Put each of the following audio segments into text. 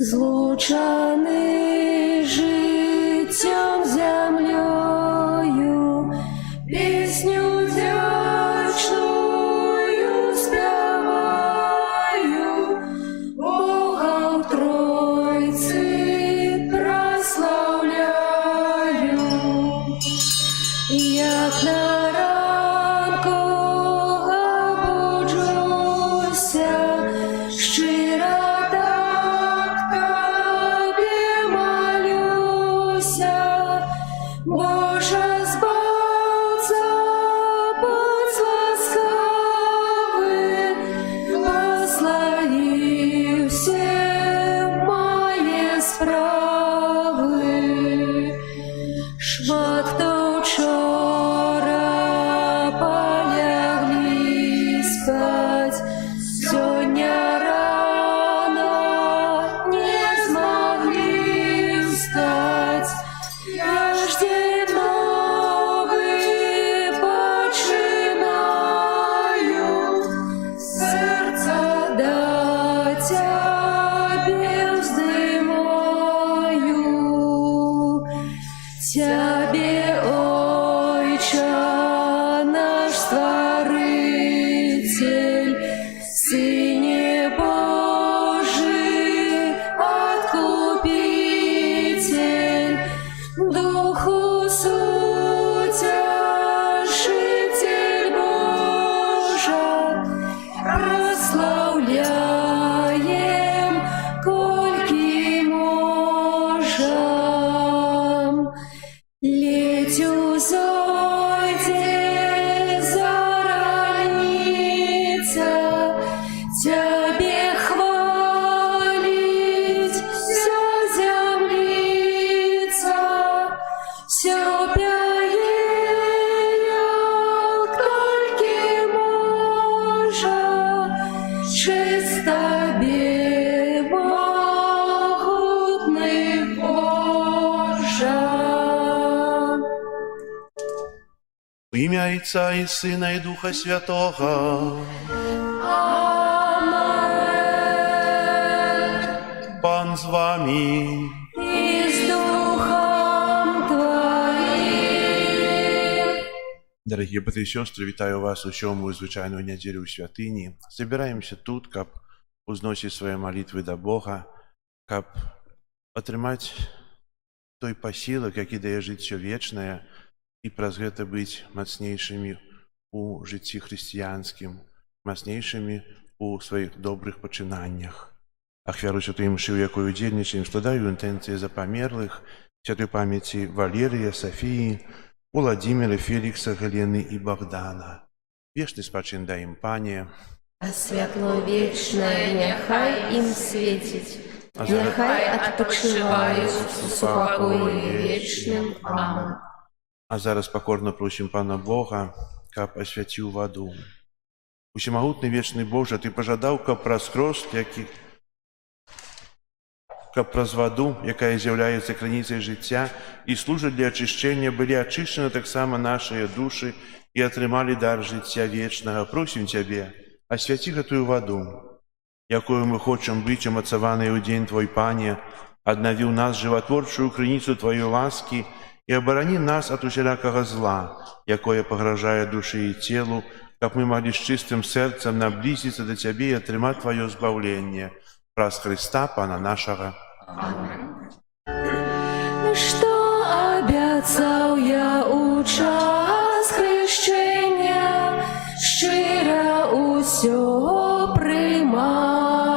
злучаний життям землею, пісню вдячною співаю, Бога в Тройці прославляю, як на ранку буджуся, щиро так тобі молюся, Боже, збавця, будь ласкавий, благослови всі мої справи. Шмат хто вчора полягли спать, сьогодні рано не змогли встать. Я ж день новий починаю, серце до тебе вздымаю. Тебе, Отче наш Створитель, Сыне Божий, Откупитель, Духу Утешитель Божий, прославляем, кольки можем. Летю зойде зараница, тебе хвалить вся землица, все пяет, кольки может, честь тебе, могутный Боже. В ім'я Отця і Сина, і Духа Святого. Амен. Пан з вами. И с Духом Твоим. Дорогі брати і сестри, вітаю вас у сьому звичайну неділю у святині. Збираємося тут, каб узносити свої молитви до Бога, каб отримати той посілок, який дає життя вічне, і праз гэта быць мацнейшымі у жыцці хрысціянскім, мацнейшымі у сваіх добрых пачынаннях. Ахвяру святой мшы, у якой удзельнічаем, складаю інтэнцыі за памерлых, святой памяці Валерія, Софіі, Владимира, Фелікса, Галены і Богдана. Вечны спачын дай ім, Пане. А святло вечное няхай им светить, няхай отпочивают в супокое вечным. Амен. А зараз покорно просім Пана Бога, каб асвяціў ваду. Усемагутны вечны Божа, Ты пажадаў, каб праз хрост, каб праз ваду, якая з'яўляецца крыніцай жыцця і служыць для ачышчэння, былі ачышчаны таксама нашыя душы і атрымалі дар жыцця вечнага. Просім Цябе, асвяці гэтую ваду, якую мы хочам быць умацаванай у дзень Твой, Пане, аднаві ў нас жыватворчую крыніцу Тваёй ласкі і абарані нас ад усялякага зла, якое пагражае душы і целу, каб мы маглі з чыстым сэрцам наблізіцца да Цябе і атрымаць Тваё збаўленне. Праз Христа, Пана нашага. Амен. Что обяцал я у час хрещения, щиро усё приймаю,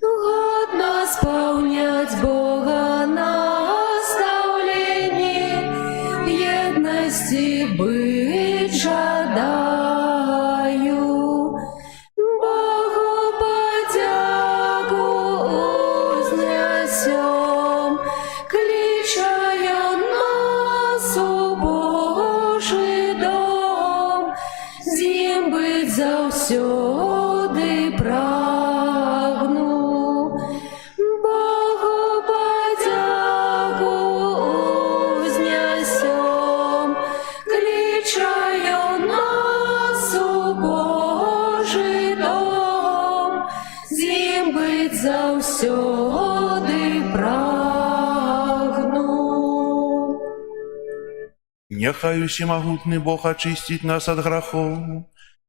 годно сповнять Бога наставление, в єдності быть жадаю. Богу подяку узнесем, кличая нас у Божий дом, зим быть за быць заўсёды прагну. Няхай усемагутны Бог ачысціць нас ад грахоў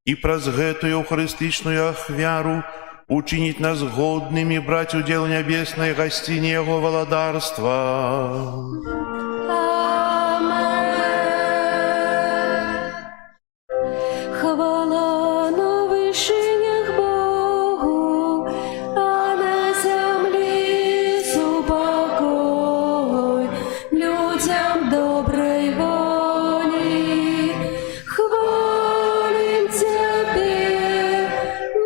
і праз гэтую эўхарыстычную ахвяру учыніць нас годнымі браць удзел у нябеснай гасціне Яго валадарства. Хвала на вышынях Богу, а на зямлі супакой людзям добрай волі. Хвалім Цябе,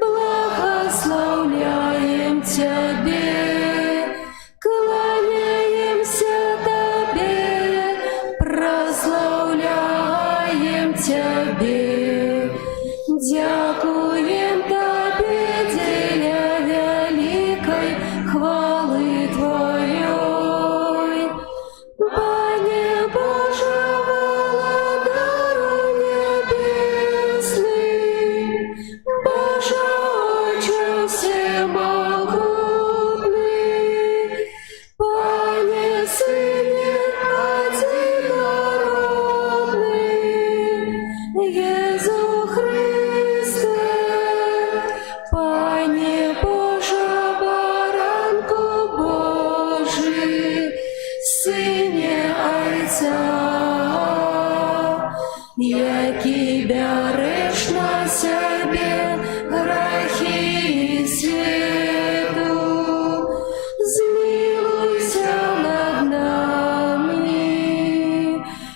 благословляем Цябе, кланяемся Табе, прославляем Цябе. Дякуем Табе дзеля вялікай хвалы Тваёй. Пане Божа, валадару нябесны, Божа Отче всемогутны, Пане Сыне одинародны, Езу Христе, Пане Божа, баранку Божий, Сыне Отця, які бяреш на себе грахи свету, змилуйся над нами,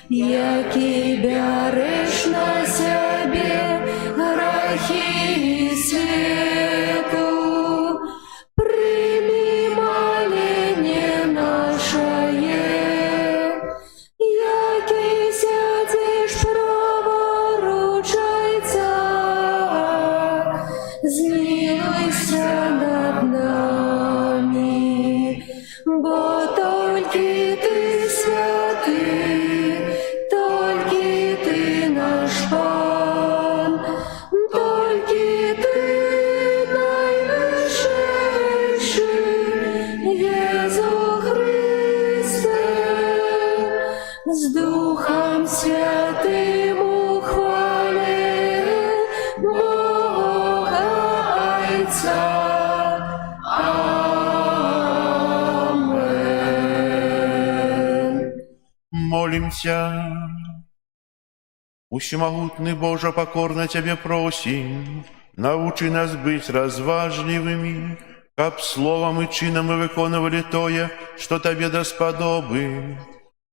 які бяреш на себе грахи свету, прими моление нашее, які сядеш праворуч Отця, змилуйся над нами, бо тільки Ти святий, тільки Ти наш Пан, тільки Ти найвищий, Єзу Христе, з Духом Святим у хвалі Бога Отця. Амен. Молимся. Усемогутный Боже, покорно Тебе просим, научи нас быть разважливыми, каб словом и чином мы выконывали тое, что Тебе досподобы.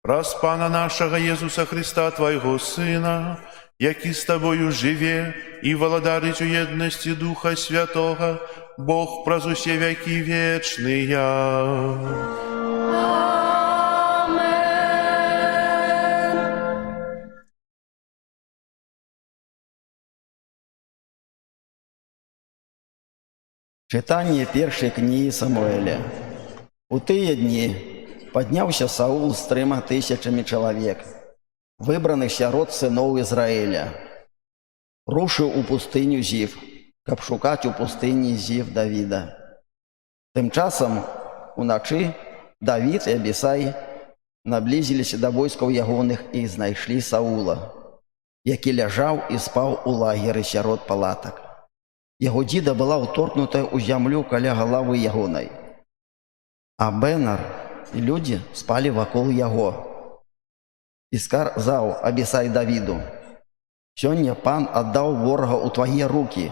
Праз Пана нашего Иисуса Христа, Твоего Сына, які з Тобою живе и владарить у едности Духа Святого, Бог праз усе веки вечные. Читание першей книги Самуэля. У тыя дні падняўся Саул з 3000 чалавек, выбраных сярод сыноў Ізраіля. Рушыў у пустыню Зіф, каб шукаць у пустыні Зіф Давіда. Тым часам уначы Давід і Абісай наблізіліся да войскаў ягоных і знайшлі Саула, які ляжаў і спаў у лагеры сярод палатак. Яго дзіда была ўторкнутая ў зямлю каля галавы ягонай. Абенар і людзі спалі вакол яго. І сказаў Абісай Давіду: «Сёння пан аддаў ворага ў твае рукі,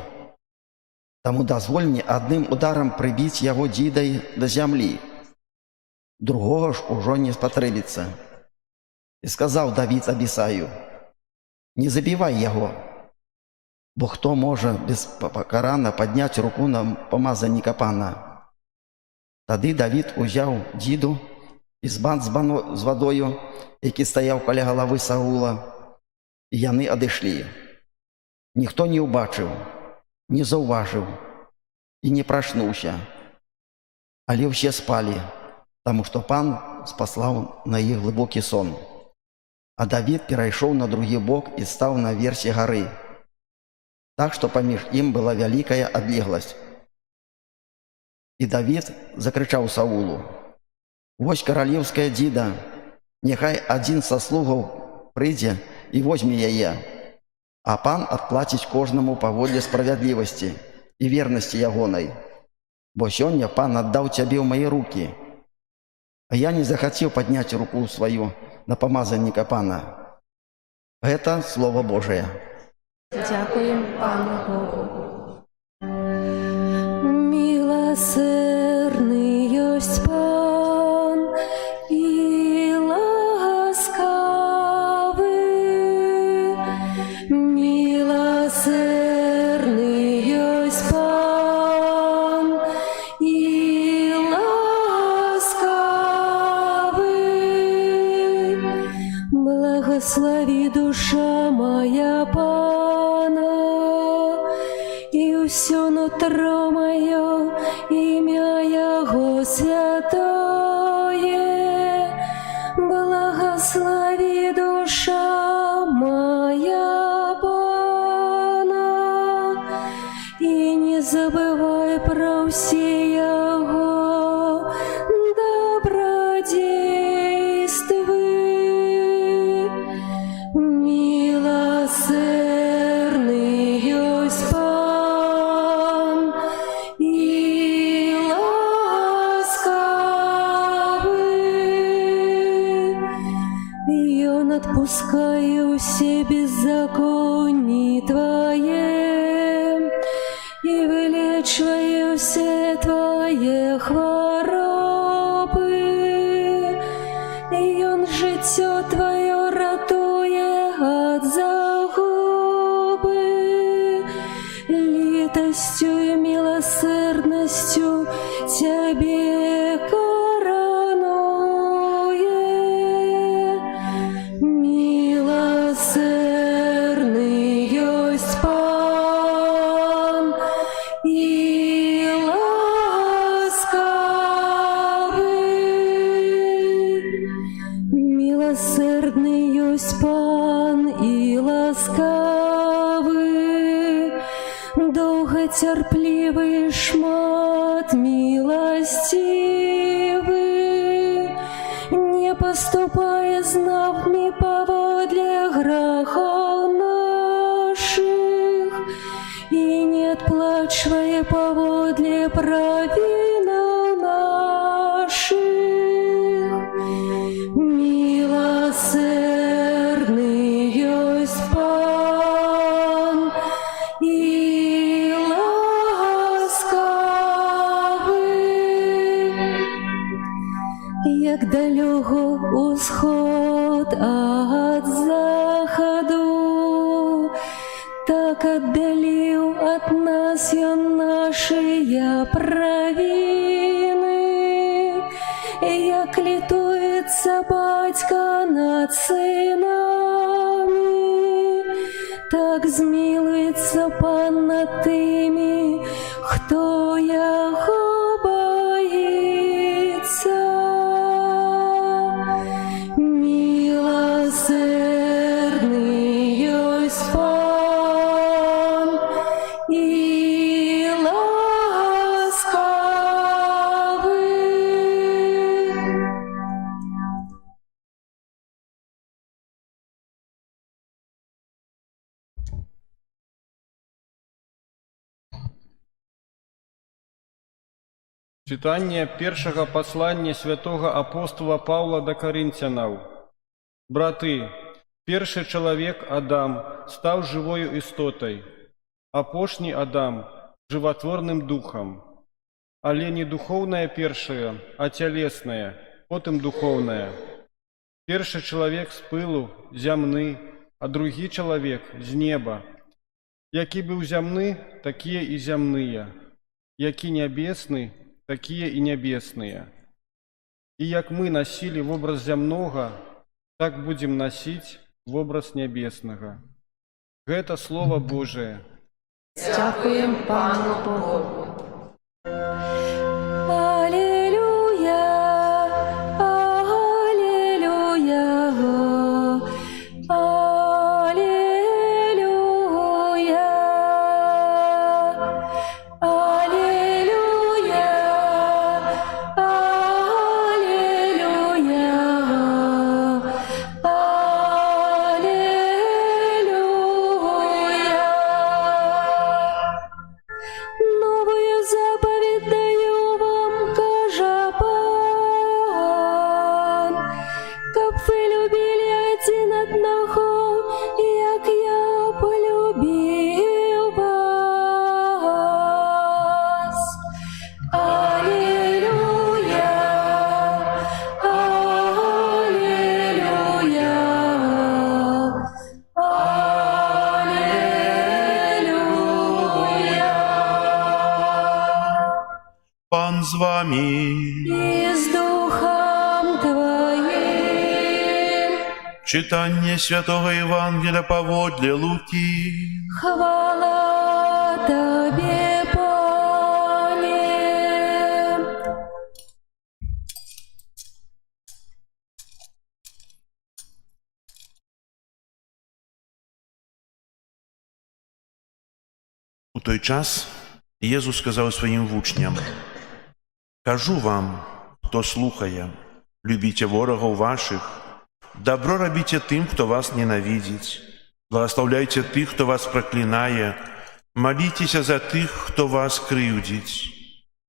таму дазволь мне адным ударам прыбіць яго дзідай да зямлі. Другога ж ужо не спатрэбіцца». І сказаў Давід Абісаю: «Не забівай яго, бо хто можа беспакарана падняць руку на памазанніка пана?» Тады Давід узяў дзіду і збан з вадою, які стаяў каля галавы Саула, і яны адышлі. Ніхто не ўбачыў, не заўважыў і не прачнуўся, але ўсе спалі, таму што пан спаслаў на іх глыбокі сон. А Давід перайшоў на другі бок і стаў на версе гары, так што паміж ім была вялікая адлегласць. І Давід закричаў Саулу: «Вось каралеўская дзіда, няхай адзін са слугаў прыйдзе і возьме яе, а пан адплаціць кожнаму паводле справядлівасці і вернасці ягонай. Бо сёння пан аддаў цябе ў мае рукі, а я не захацеў падняць руку сваю на памазанніка пана». Гэта Слово Божие. Дякуємо Пану Богу. Милосердний єсть Пан і ласкавий. Милосердний єсть Пан і ласкавий. Благослови душа моя Пана, і усё нутро моє ім'я Його святое. Благослови душа моя Пана, і не забывай про всі Його добродействия. Милосердный есть Пан и ласкавый, и Он отпускает все беззакония Твое и вылечивает все Твои хворобы, и Он життя Твое ратує от загубы, литостью и милосердностью Тебе коронує. Милосердный есть Пан и ласкавый. Милосердный есть Пан и ласкавый, долготерпливый, шмат милостивый, не поступая знавми поводле грехов наших и не отплачивая поводле провин наших. Милосердный есть Пан и ласкавый, як далеко усход от заходу, так отдалил от нас Ён наши провины. Як літується батька над синами, так змилується Пан над тими, хто Його боїться. Милосердный есть Пан и ласкавый. Читання першого послання святого апостола Павла до Коринтянаў. Браты, першы чалавек Адам стаў жывою істотай, апошні Адам жыватворным духам. Але не духоўнае першае, а цялеснае, потым духоўнае. Першы чалавек з пылу, зямны, а другі чалавек з неба. Які быў зямны, такія і зямныя, які нябесны, такія і нябесныя. І як мы насілі вобраз зямнога, так будзем насіць вобраз нябеснага. Гэта Слово Божие. Дякуємо Пану Богу. Алілюя, алілюя, алілюя, алілюя, Пан з вами. И с Духом Твоим. Читання Святого Євангелія паводле Луки. Хвала Тебе, Пане. У той час Єсус сказав своїм вучням: «Кажу вам, хто слухає, любіть ворогів ваших, добро робіть тим, хто вас ненавидить, благословляйте тих, хто вас проклинає, молітеся за тих, хто вас кривдить.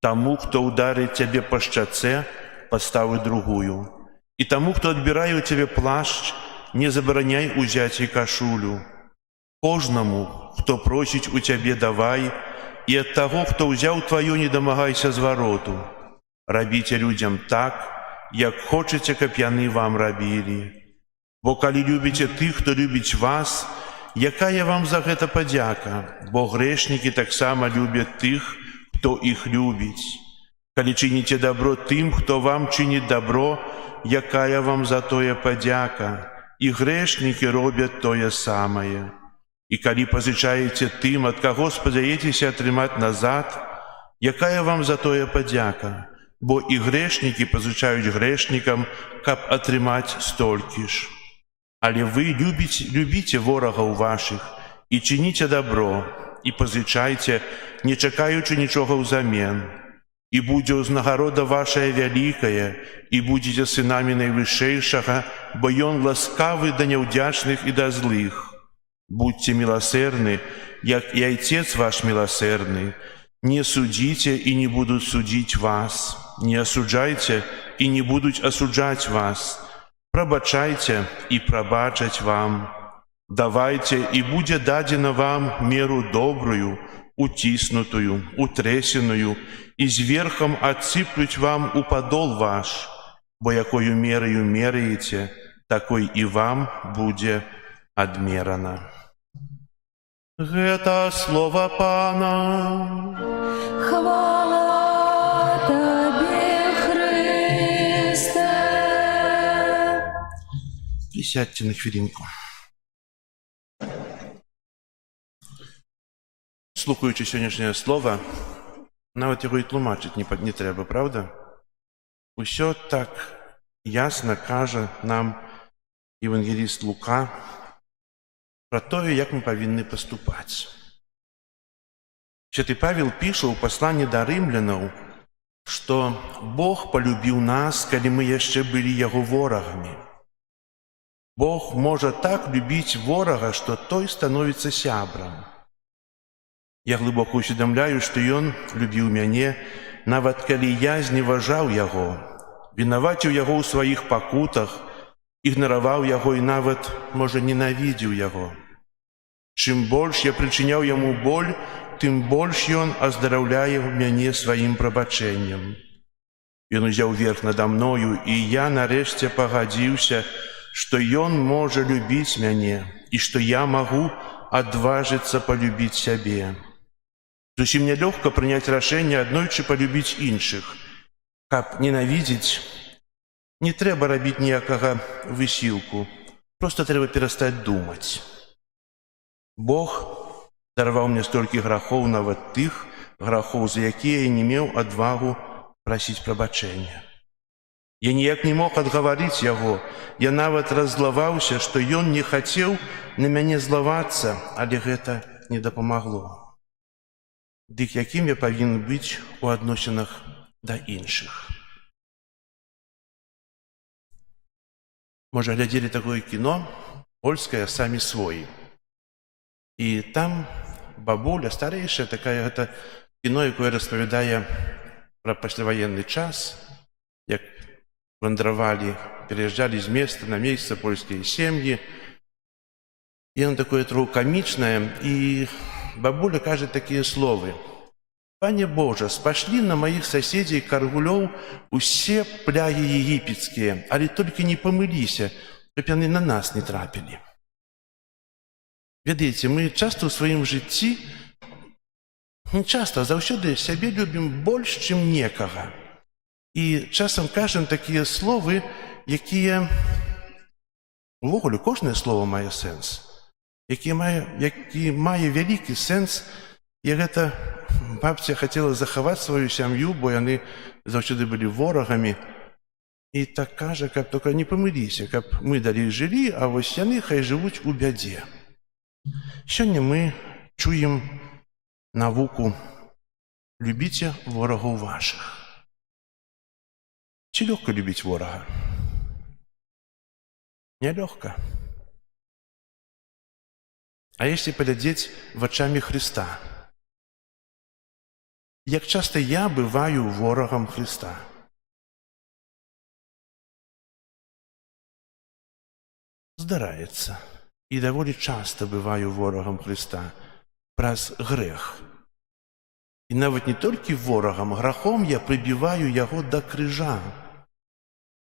Тому, хто ударить тебе по щоце, постави другую, і тому, хто відбирає у тебе плащ, не забороняй узяти кашулю. Кожному, хто просить у тебе, давай, і від того, хто взяв твоє, не домагайся звороту. Робіть людям так, як хочете, щоб вони вам робили. Бо коли любите тих, хто любить вас, якая вам за це подяка? Бо грешники так само люблять тих, хто їх любить. Коли чините добро тим, хто вам чинить добро, якая вам за тое подяка? І грешники роблять тое самое. І коли позичаєте тим, від кого сподіваєтеся отримати назад, якая вам за тое подяка? Бо і грешники позичають грешникам, каб отримати стільки ж. Але ви любите ворогів ваших, і чините добро, і позичайте, не чекаючи нічого взамін. І буде узнагорода ваша великая, і будете синами Найвищейшого, бо Ён ласкавий до невдячних і до злих. Будьте милосердны, як и Отец ваш милосердный. Не судите, и не будут судить вас. Не осуждайте, и не будут осуждать вас. Пробачайте, и пробачать вам. Давайте, и будет дадено вам меру добрую, утиснутую, утресенную, и зверхом отсыплють вам у подол ваш. Бо якою мерою меряете, такой и вам будет адмерано». Гэта слово Пана. Хвала Тебе, Христе. Присядьте на хвилинку. Слухаючи сьогоднішнє слово, навіть його і тлумачити не треба, правда? Усьо так ясно каже нам євангеліст Лука про те, як ми повинні поступати. Святий Павел пише у посланні до римлянам, що Бог полюбив нас, коли ми ще були Його ворогами. Бог може так любити ворога, що той становиться сябром. Я глибоко усвідомляю, що Він любив мене, навіть коли я зневажав Його, винуватив Його у своїх покутах, ігнорував Його і навіть, може, ненавидів Його. Чим більше я причиняв Йому боль, тим більше Він оздоровляє мене своїм пробаченням. Він узяв верх надо мною, і я нарешті погодився, що Він може любити мене, і що я можу відважитися полюбити себе. Зовсім нелегко прийняти рішення однойче полюбити інших. Каб ненавидіти, не треба робити ніякого висілку, просто треба перестати думати. Бог дарував мені стільки гріхів, навіть тих гріхів, за які я не мав відвагу просити пробачення. Я ніяк не мог відговорити Його, я навіть роззловався, що Він не хотів на мене зловатися, але це не допомогло. Дик яким я повинен бути у відносинах до інших. Може, глядели такое кино польское «Сами свои». И там бабуля, старейшая такая, это кино, яке розповідає про післявоєнний час, як вандровали, переїжджали з міста на місце польські сім'ї. І воно таке трохи комічне, і бабуля каже такі слова: «Пане Боже, спошли на моих соседей Каргулев усе пляги египетские, але только не помилися, щоб вони на нас не трапили». Ведаєте, ми часто у своєму житті часта заўсёды сябе любім больш, чым некага. І часам кажам такія словы, якія увогуле кожнае слово мае сэнс, які мае вялікі сэнс, і гэта бабця хацела захаваць сваю сям'ю, бо яны заўсёды былі ворагамі. І так кажа, каб толькі не памыліся, каб мы далей жылі, а вось яны хай жывуць у бядзе. Сёння мы чуем навуку «Любіце ворагаў вашых». Ці лёгка любіць ворага? Нялёгка. А если паглядзець вачамі Хрыста? Як часта я бываю ворагам Хрыста? Здараецца. І даволі часта бываю ворагам Хрыста праз грэх. І нават не толькі ворагам, грахом я прыбіваю яго да крыжа.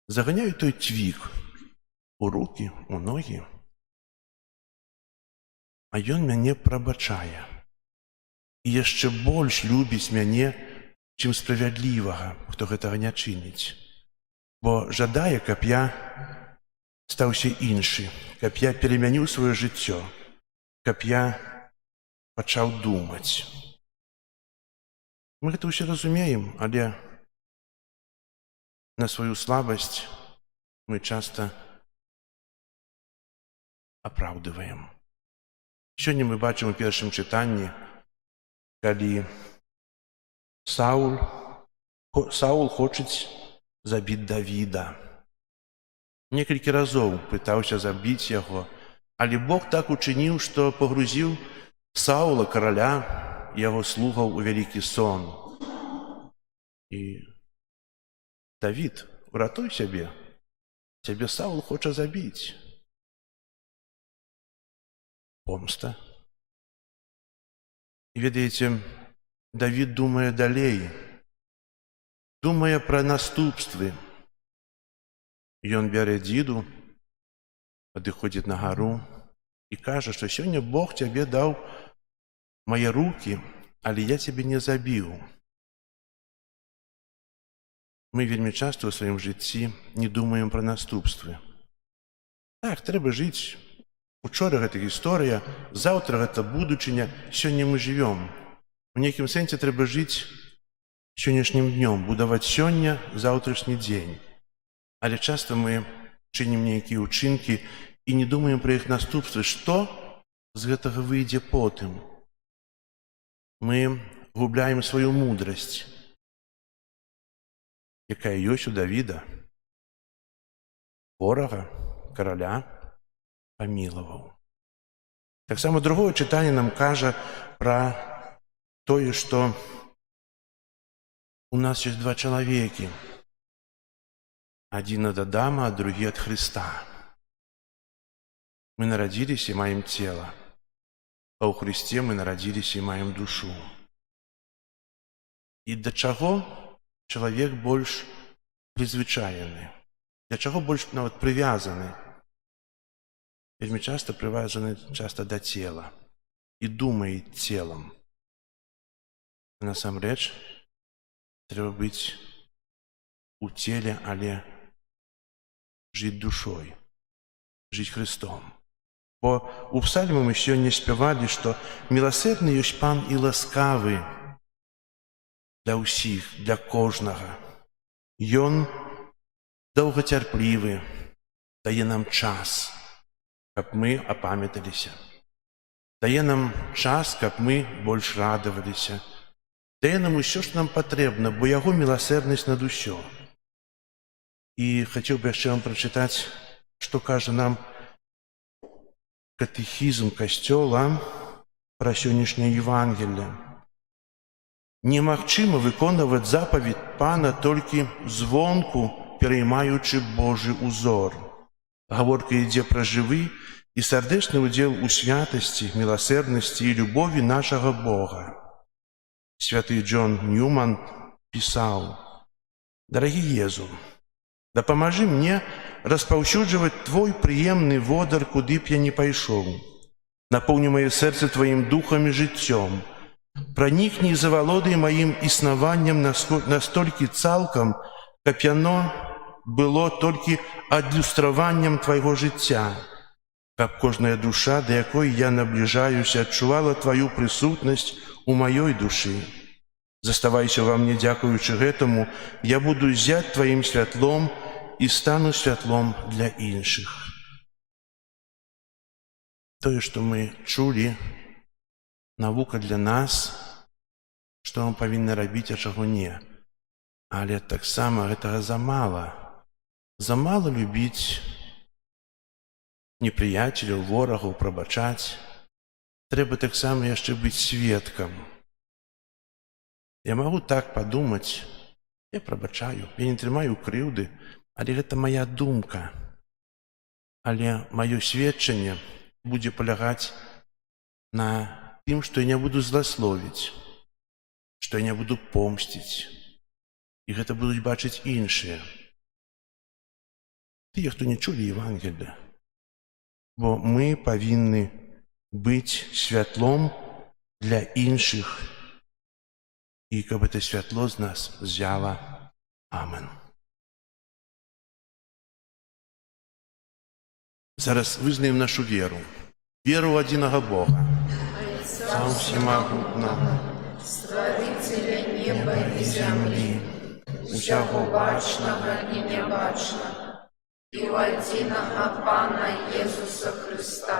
Заганяю той цвік у рукі, у ногі. А ён мяне прабачае. І яшчэ больш любіць мяне, чым справядлівага, хто гэтага не чыніць. Бо жадае, каб я стаўся іншы, каб я перамяніў сваё жыццё, каб я пачаў думаць. Мы гэта ўсё разумеем, але на сваю слабасць мы часта апраўдываем. Сёння мы бачым у першым чытанні, калі Саул хочуць забіць Давіда. Некалькі разоў пытаўся забіць яго, але Бог так учыніў, што пагрузіў Саула, караля, яго слугаў у вялікі сон. І Давід, уратуй сябе, цябе Саул хоча забіць. Помста. І ведаеце, Давід думае далей, думае пра наступствы. Ён бярэ дзіду, падыходзіць на гару і кажа, што сёння Бог цябе даў мае рукі, але я цябе не забіў. Мы вельмі часта ў сваім жыцці не думаем пра наступствы. Так, трэба жыць. Учора гэта гісторыя, заўтра гэта будучыня, сёння мы жывём. У нейкім сэнсе трэба жыць сённяшнім днём, будаваць сёння, заўтрашні дзень. Але часта мы чынім нейкія ўчынкі і не думаем пра іх наступствы. Што з гэтага выйдзе потым? Мы губляем сваю мудрасць, якая ёсць у Давіда. Ворага, караля памілаваў. Таксама другое чытанне нам кажа пра тое, што у нас ёсць два чалавекі. Адзін ад Адама, а другі ад Хрыста. Мы нарадзіліся і маем цела, а ў Хрысце мы нарадзіліся і маем душу. І да чаго чалавек больш прызвычаены? Да чаго больш нават прывязаны? Вельмі часта прывязаны да цела і думае целам. Насамрэч, трэба быць у целе, але жыць душой, жыць Хрыстом. Бо у псальме мы сёння спявалі, што міласэрны ёсць Пан і ласкавы для ўсіх, для кожнага. Ён доўгацярплівы, дае нам час, каб мы апамяталіся. Дае нам час, каб мы больш радаваліся. Дае нам усё, што нам патрэбна, бо яго міласэрнасць над усё. І хацеў бы яшчэ вам прачытаць, што кажа нам катэхізм Касцёла пра сённяшняе Евангелле. Немагчыма выконваць запаведь Пана толькі звонку, пераймаючы Божы ўзор. Гаворка ідзе пра жывы і сардэчны ўдзел у святасці, міласэрнасці і любові нашага Бога. Святы Джон Ньюман пісаў: «Дарагі Езу, дапамажы мне распаўсюджваць Твой прыемны водар, куды б я не пайшоў. Напоўні маё сэрца Тваім духам і жыццём, Пранікні і завалодай маім існаваннем настолькі цалкам, каб яно было толькі адлюстраваннем твайго жыцця, каб кожная душа, да якой я набліжаюся, адчувала тваю прысутнасць у маёй душы. Заставайся ва мне, дзякуючы гэтаму, я буду зяць тваім святлом і стану святлом для іншых. Тое, што мы чулі, навука для нас, што мы павінны рабіць, а чаго не. Але таксама гэтага замала. Замала любіць непрыяцеляў, ворагаў, прабачаць. Трэба таксама яшчэ быць сведкам. Я магу так падумаць, я прабачаю, я не трымаю крыўды, але гэта мая думка. Але маё сведчанне будзе палягаць на тым, што я не буду зласловіць, што я не буду помсціць. І гэта будуць бачыць іншыя. Тыя, хто не чулі Евангелія. Бо мы павінны быць святлом для іншых. І каб гэта святло з нас ззяла. Амен. Зараз вызнаем нашу веру. Веру ў адзінага Бога. Отца всемогутнього, Створителя неба і землі, усяго бачного і небачного, і в одиного Пана Єсуса Христа,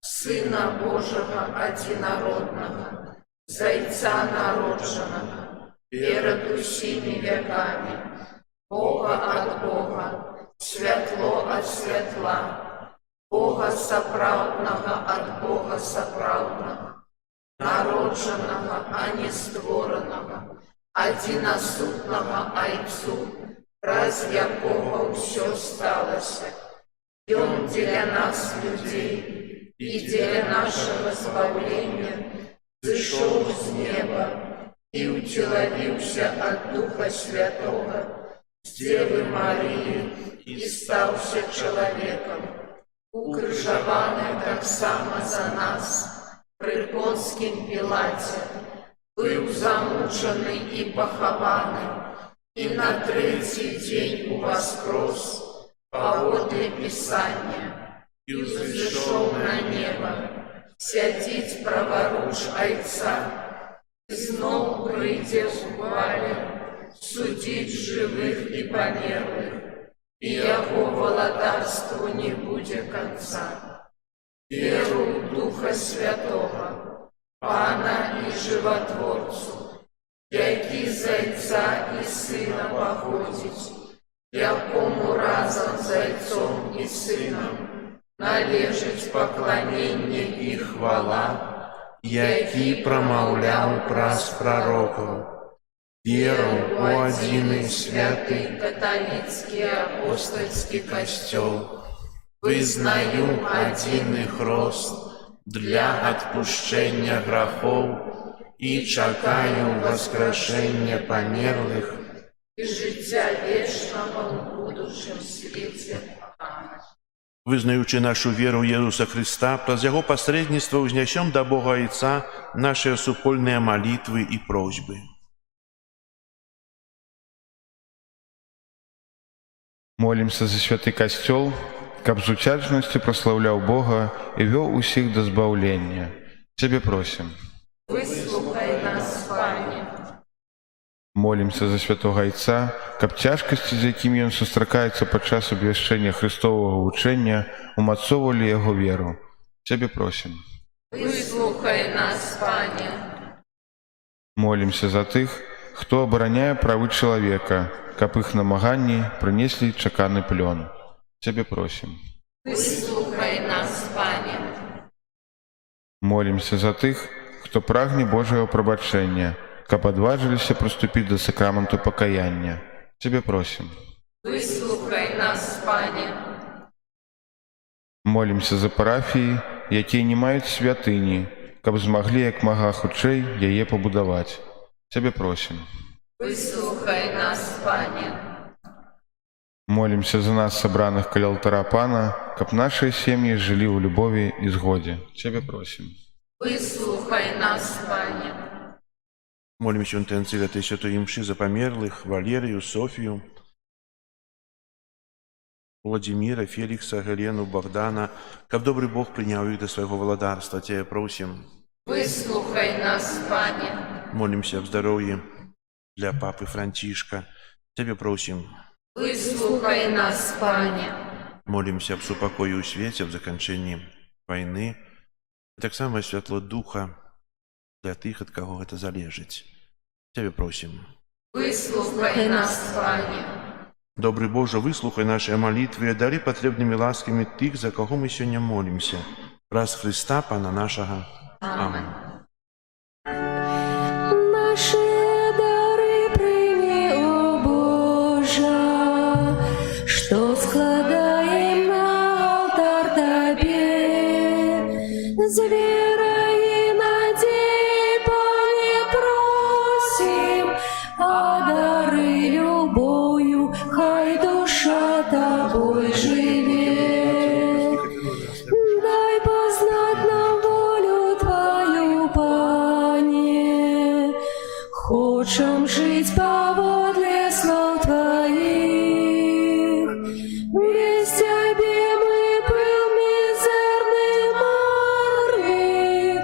Сина Божого одинородного, Зайца народженого, перед усіми веками, Бога от Бога, святло от святла, Бога соправдного от Бога соправдного, народженого, а не створенного, одиносутного Отцу, раз якого все сталося. И Он для нас, людей, и для нашего избавления, зышел з неба и утеловился от Духа Святого, с Девы Марии, и стався человеком, укрыжованный так само за нас, при Понским Пилате, был замучений и похований, и на третий день воскрес, погоды Писания, и взошел на небо, сядить праворуч Отца, и знов прийде в хвале, судить живых и померлых, и Его владарству не будет конца. Веру в Духа Святого, Пана и Животворцу, який з Отця і Сина походить, якому разом з Отцом і Сином належить поклонение и хвала, які промовляв праз пророков. Веру у один святый католицкий апостольский костел, вызнаю один хрост для отпущения грехов и чекаю воскрешения померлых и життя вечного в будущем свете. Аминь. Вызнаючи нашу веру в Иисуса Христа, праз Его посредничество узнесем до Бога Отца наши супольные молитвы и просьбы. Молимся за святый костел, каб з учаджнасцю прославляў Бога і вёў усіх да збаўлення. Цябе просім. Выслухай нас, Пане. Молимся за святого Отца, каб цяжкасці, з якімі ён сустракаецца падчас абвяшчэння Христовага вучэння, умацоўвалі яго веру. Цябе просім. Выслухай нас, Пане. Молимся за тых, хто абараняе правы чалавека, каб іх намаганні прынеслі чаканы плён. Цябе просім. Выслухай нас, Пане. Молимся за тых, хто прагне Божага прабачэння, каб адважыліся прыступіць да сакраменту пакаяння. Цябе просім. Выслухай нас, Пане. Молимся за парафіі, якія не маюць святыні, каб змаглі як мага хутчэй яе пабудаваць. Цябе просім. Выслухай нас, Пане. Молимся за нас, сабраных каля алтара Пана, каб нашыя сем'і жылі ў любові і згодзе. Цябе просім. Выслухай нас, Пане. Молимся у інтенції этой святої мши за померлих Валерію, Софію, Владимира, Феликса, Галену, Богдана, каб добрый Бог принял их до своего владарства. Тебя просим. Вислухай нас, Пане. Молимся об здоровье для папы Францишка. Тебе просим. Вислухай нас, Пане. Молимся об супокоі у свете, об заканчэнні войны. И так само святло духа для тых, от кого это залежить. Тебе просим. Вислухай нас, Пане. Добрый Боже, выслухай наши молитвы и одари потребными ласками тых, за кого мы сегодня молимся. Раз Христа, Пана нашего. Аминь. Наші дари прийми, о Боже, що складаєм на алтар Тобі. З вірою і надією, Пане, просим, а дари любов'ю, хай душа Тобою живе. Дай познать нам волю Твою, Пане. Хочем жить поводле слов Твоих. Без Тебе мы был мизерный, марный.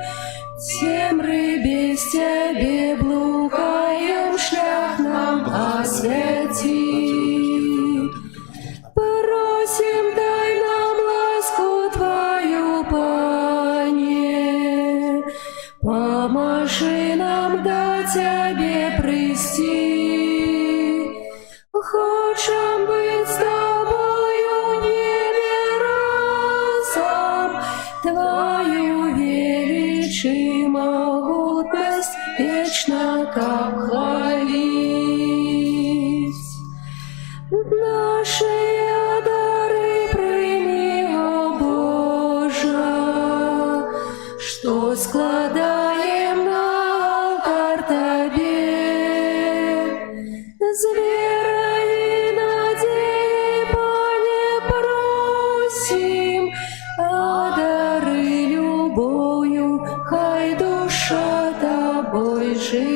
Темры без Тебе блукаем, шлях нам освети. Просим, дай нам ласку Твою, Пане. Поможи нам до Тебе прийти. Хочем быть с Тобою в небе разом. Твою величь и могутность вечно как хвалить. Наши дары прими, о Боже, что складаем на алтарь Тебе. С верой и надеей, Пане, просим, а дары любовью, хай душа Тобой живет.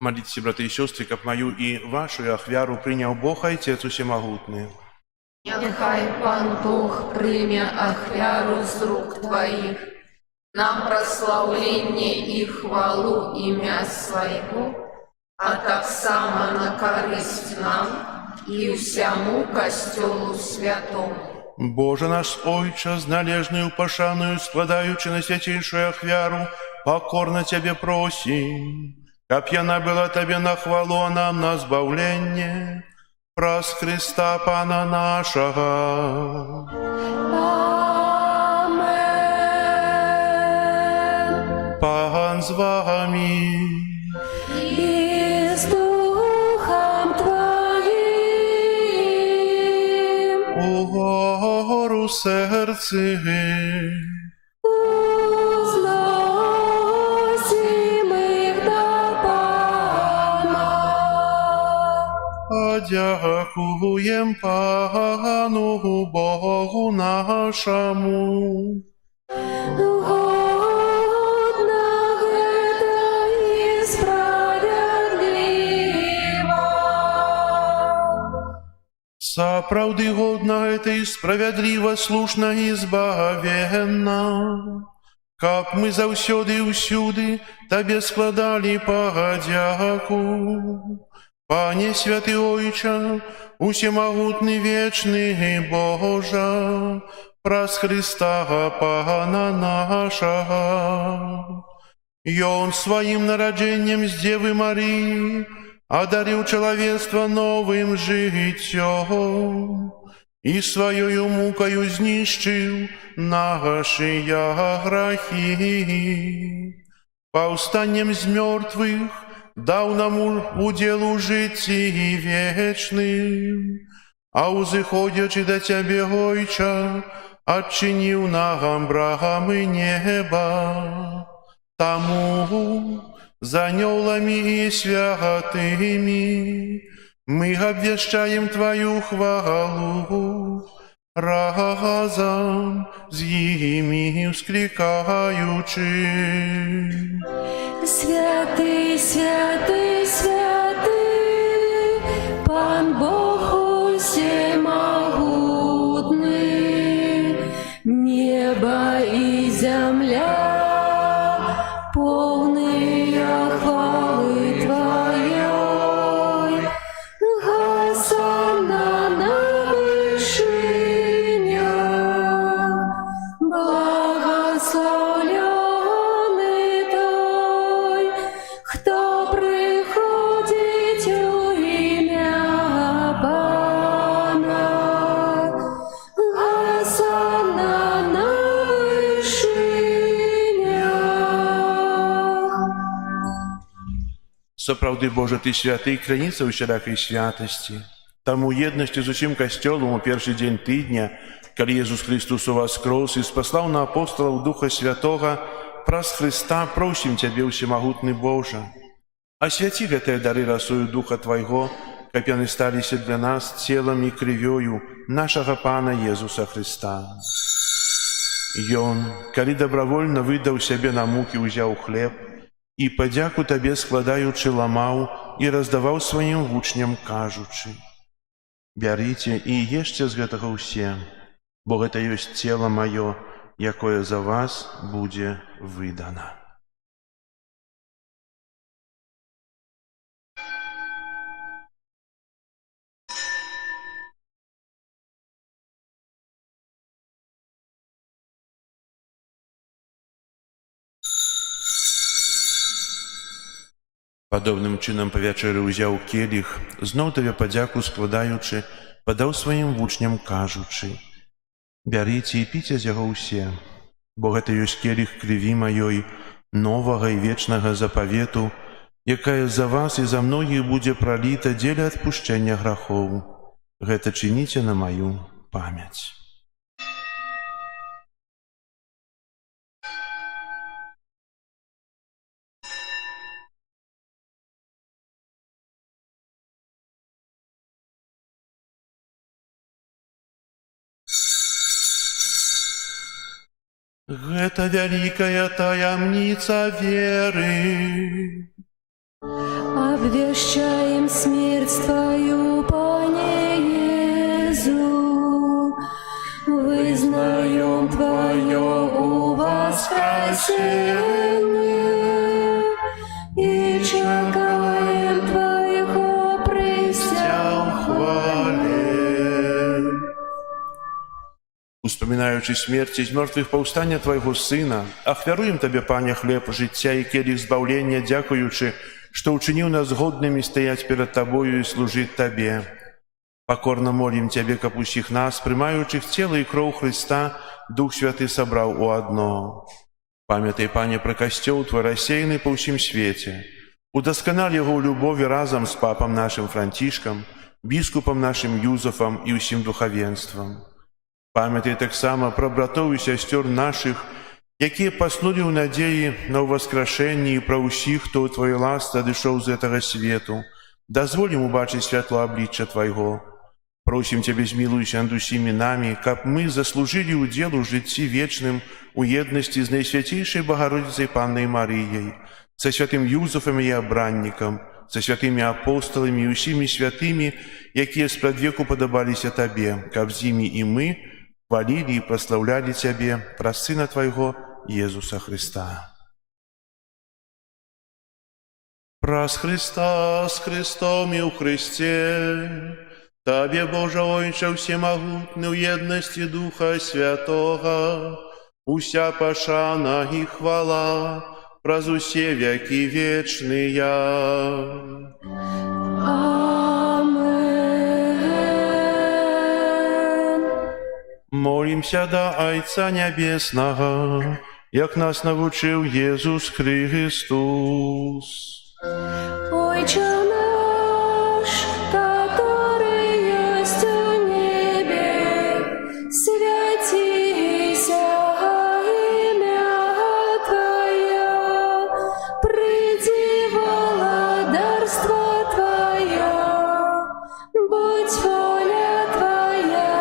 Молитесь, братья и сестры, как мою и вашу ахвяру принял Бог, Отец Всемогутный. Нехай Пан Бог прийме ахвяру з рук Твоїх, на прославлення і хвалу ім'я Своєго, а так само на користь нам і всьому костюлу святому. Боже наш Ойче, з належною пошаною, складаючи на святейшую ахвяру, покорно Тебе просим, как яна была Тебе на хвалу, а нам на збавлення, праз Христа Пана нашего. Амен. Пан з вами. И с Духом Твоим. Угору серці, Возносим их до Пана. Дякуєм Пану Богу нашому. Годно это и справедливо. Сапраўды годна это и справедливо, слушна и збавенна. Как мы заўсёды і ўсюды Табе складалі падзяку. Пане святы Ойче, усемагутны вечны Божа, праз Христа Пана нашага. Ён сваім нараджэннем з Девы Марыі адарыў чалавецтва новым жыццём і сваёю мукаю знішчыў нашыя грахі. Паўстаннем з мёртвых даў нам удзел у жыцці вечным, а узыходзячы да Цябе, Ойча, адчыніў нам брамы неба. Таму за анёламі і святымі мы абвяшчаем Тваю хвалу, разам з імі ўсклікаючы. Святый, святый, святый, Пан Бог усемогутный, небо и земля полные хвалы Твоей. Госанна на вышинях, благословленный Той, кто приходит у имя Пана. Госанна на вышинях. Сапраўды, Божа, Ты святы, краніца ўсялякай святасці. Таму еднасці з усім касцёлам у першы дзень тыдня, калі Езус Христус уваскрос і спаслаў на апосталаў Духа Святога, праз Христа просім Цябе, усемагутны Божа. Асвяці гэтыя дары расою Духа Твайго, каб яны сталіся для нас целам і крывёю нашага Пана Езуса Христа. Ён, калі дабравольна выдаў сябе на мукі, узяў хлеб і, падзяку Табе складаючы, ламаў і раздаваў сваім вучням, кажучы: «Бярыце і ешце з гэтага ўсе, бо гэта ёсць цела маё, якое за вас будзе выдана». Падобным чынам па вячэры ўзяў келіх, зноў Табе падзяку складаючы, падаў сваім вучням, кажучы: «Бярыце і піце з яго ўсе, бо гэта ёсць келіх крыві маёй, новага і вечнага запавету, якая за вас і за многіх будзе праліта дзеля адпушчэння грахоў. Гэта чыніце на маю памяць». Гэта вялікая таямніца веры. Обвещаем смерть Твою, Пане Иисус, вызнаем Твое воскресение и чекаем Твоего присяг хвале. Успамінаючы смерці з мёртвых паўстання Твайго Сына, ахвяруем Табе, Пане, хлеб жыцця і келіх збаўлення, дзякуючы, што ўчыніў нас годнымі стаяць перад Табою і служыць Табе. Пакорна молім Цябе, каб усіх нас, прымаючых цела і кроў Христа, Дух Святы сабраў у адно. Памятай, Пане, пра касцёл Твой рассеяны па ўсім свеце. Удасканал яго ў любові разам з папам нашым Францішкам, біскупам нашым Юзафам і ўсім духавенствам. Памятай таксама пра братоў і сясцёр нашых, якія паснулі ў надзеі на ўваскрашэнні, і пра ўсіх, хто ў Твоёй ласцы адышоў з гэтага свету. Дазволім убачыць святло аблічча Твайго. Просім Цябе, змілуйся над усімі намі, каб мы заслужылі ўдзел у жыцці вечным у еднасці з Найсвяцейшай Багародзіцай Паннай Марыяй, са святым Юзафам і абраннікам, са святымі апосталамі і ўсімі святымі, якія спрадвеку падабаліся Табе, каб з імі і мы хвалілі і праслаўлялі Цябе праз Сына Твайго Езуса Христа. Праз Христа, з Христом і ў Христе, Табе, Боже, Ойче всемогутный, в едности Духа Святого, уся пошана и хвала, праз усе веки вечные. Амен. Молимся до Отца Небесного, як нас навучил Иисус Христос. Отче наш, который есть в небе, святися имя Твое, приди владарство Твое, будь воля Твоя,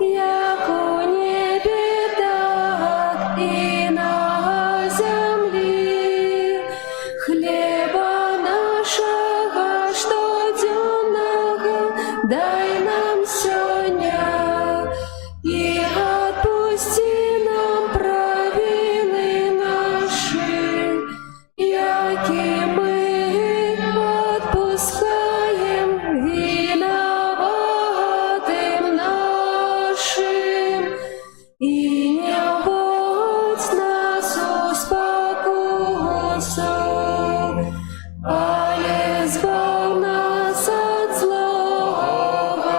як у небе, так и на земле. Хлеба нашего штоденного дай нам сегодня, и отпусти нам провины наши, яки мы отпускаем виноватым нашим, и не вводь нас в спокусу, але избавь нас от злого.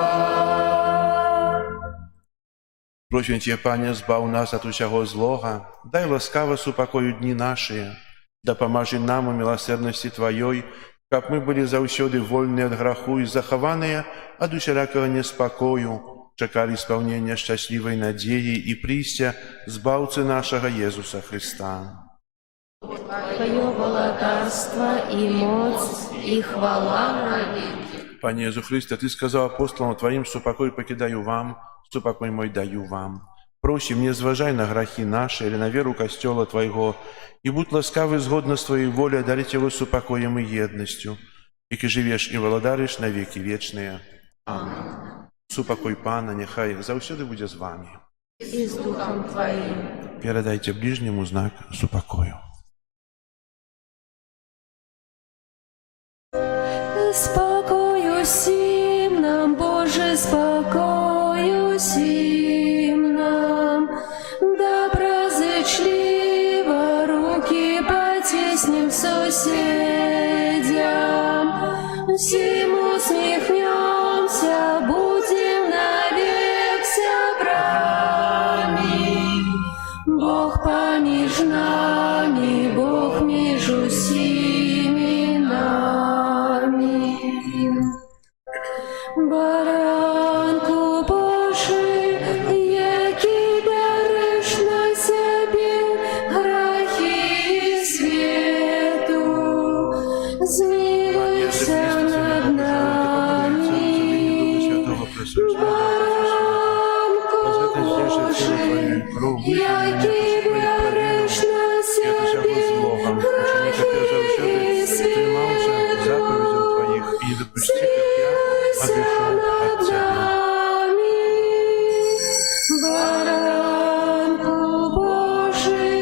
Просим Тебя, Пане, збав нас от усяго злога, дай ласкаво супокою дни наши, да поможи нам у милосердности Твоей, как мы были заусёды вольны от граху и захованные от усялякого неспокою, чекали исполнения счастливой надеи и прися збавцы нашего Иисуса Христа. Твое владарство и моц, и хвала навеки. Пане Иисус Христе, Ты сказал апостолам Твоим, супокой покидаю вам, супокой мой даю вам. Просим, не зважай на грахи наши или на веру костела Твоего, и будь ласкавый згодно с Твоей волей одарить его супокоем и едностью, и живешь и владаришь на веки вечные. Аминь. Супокой Пана, нехай завсёды буде з вами. И с Духом Твоим. Передайте ближнему знак супокою. Спокою сим нам, Боже, спокою сим нам, доброзычливо руки потесним соседям, всем усмехнемся, будем навек собрами. Бог помеж нами, Бог между сими нами. Баранку Божий, який береш на себе грехи свету, змилуйся над нами. Баранку Божий, який береш на себе грехи свету, и допусти, как я обещал от Тебя. Баранку Божий,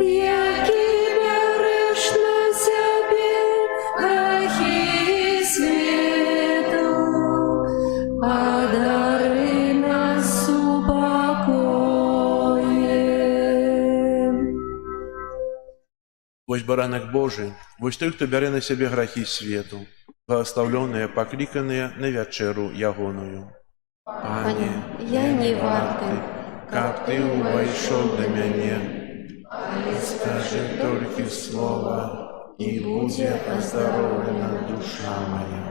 який береш на себе грехи свету, одари нас упокоєм. Вось баранок Божий, вось той, хто бярэ на сябе грахі свету, благословленные, покликанные на вечеру ягоную. Пане, Я не варты, как Ты увайшов до мяне, скажи только слово, и будет оздоровлена душа моя.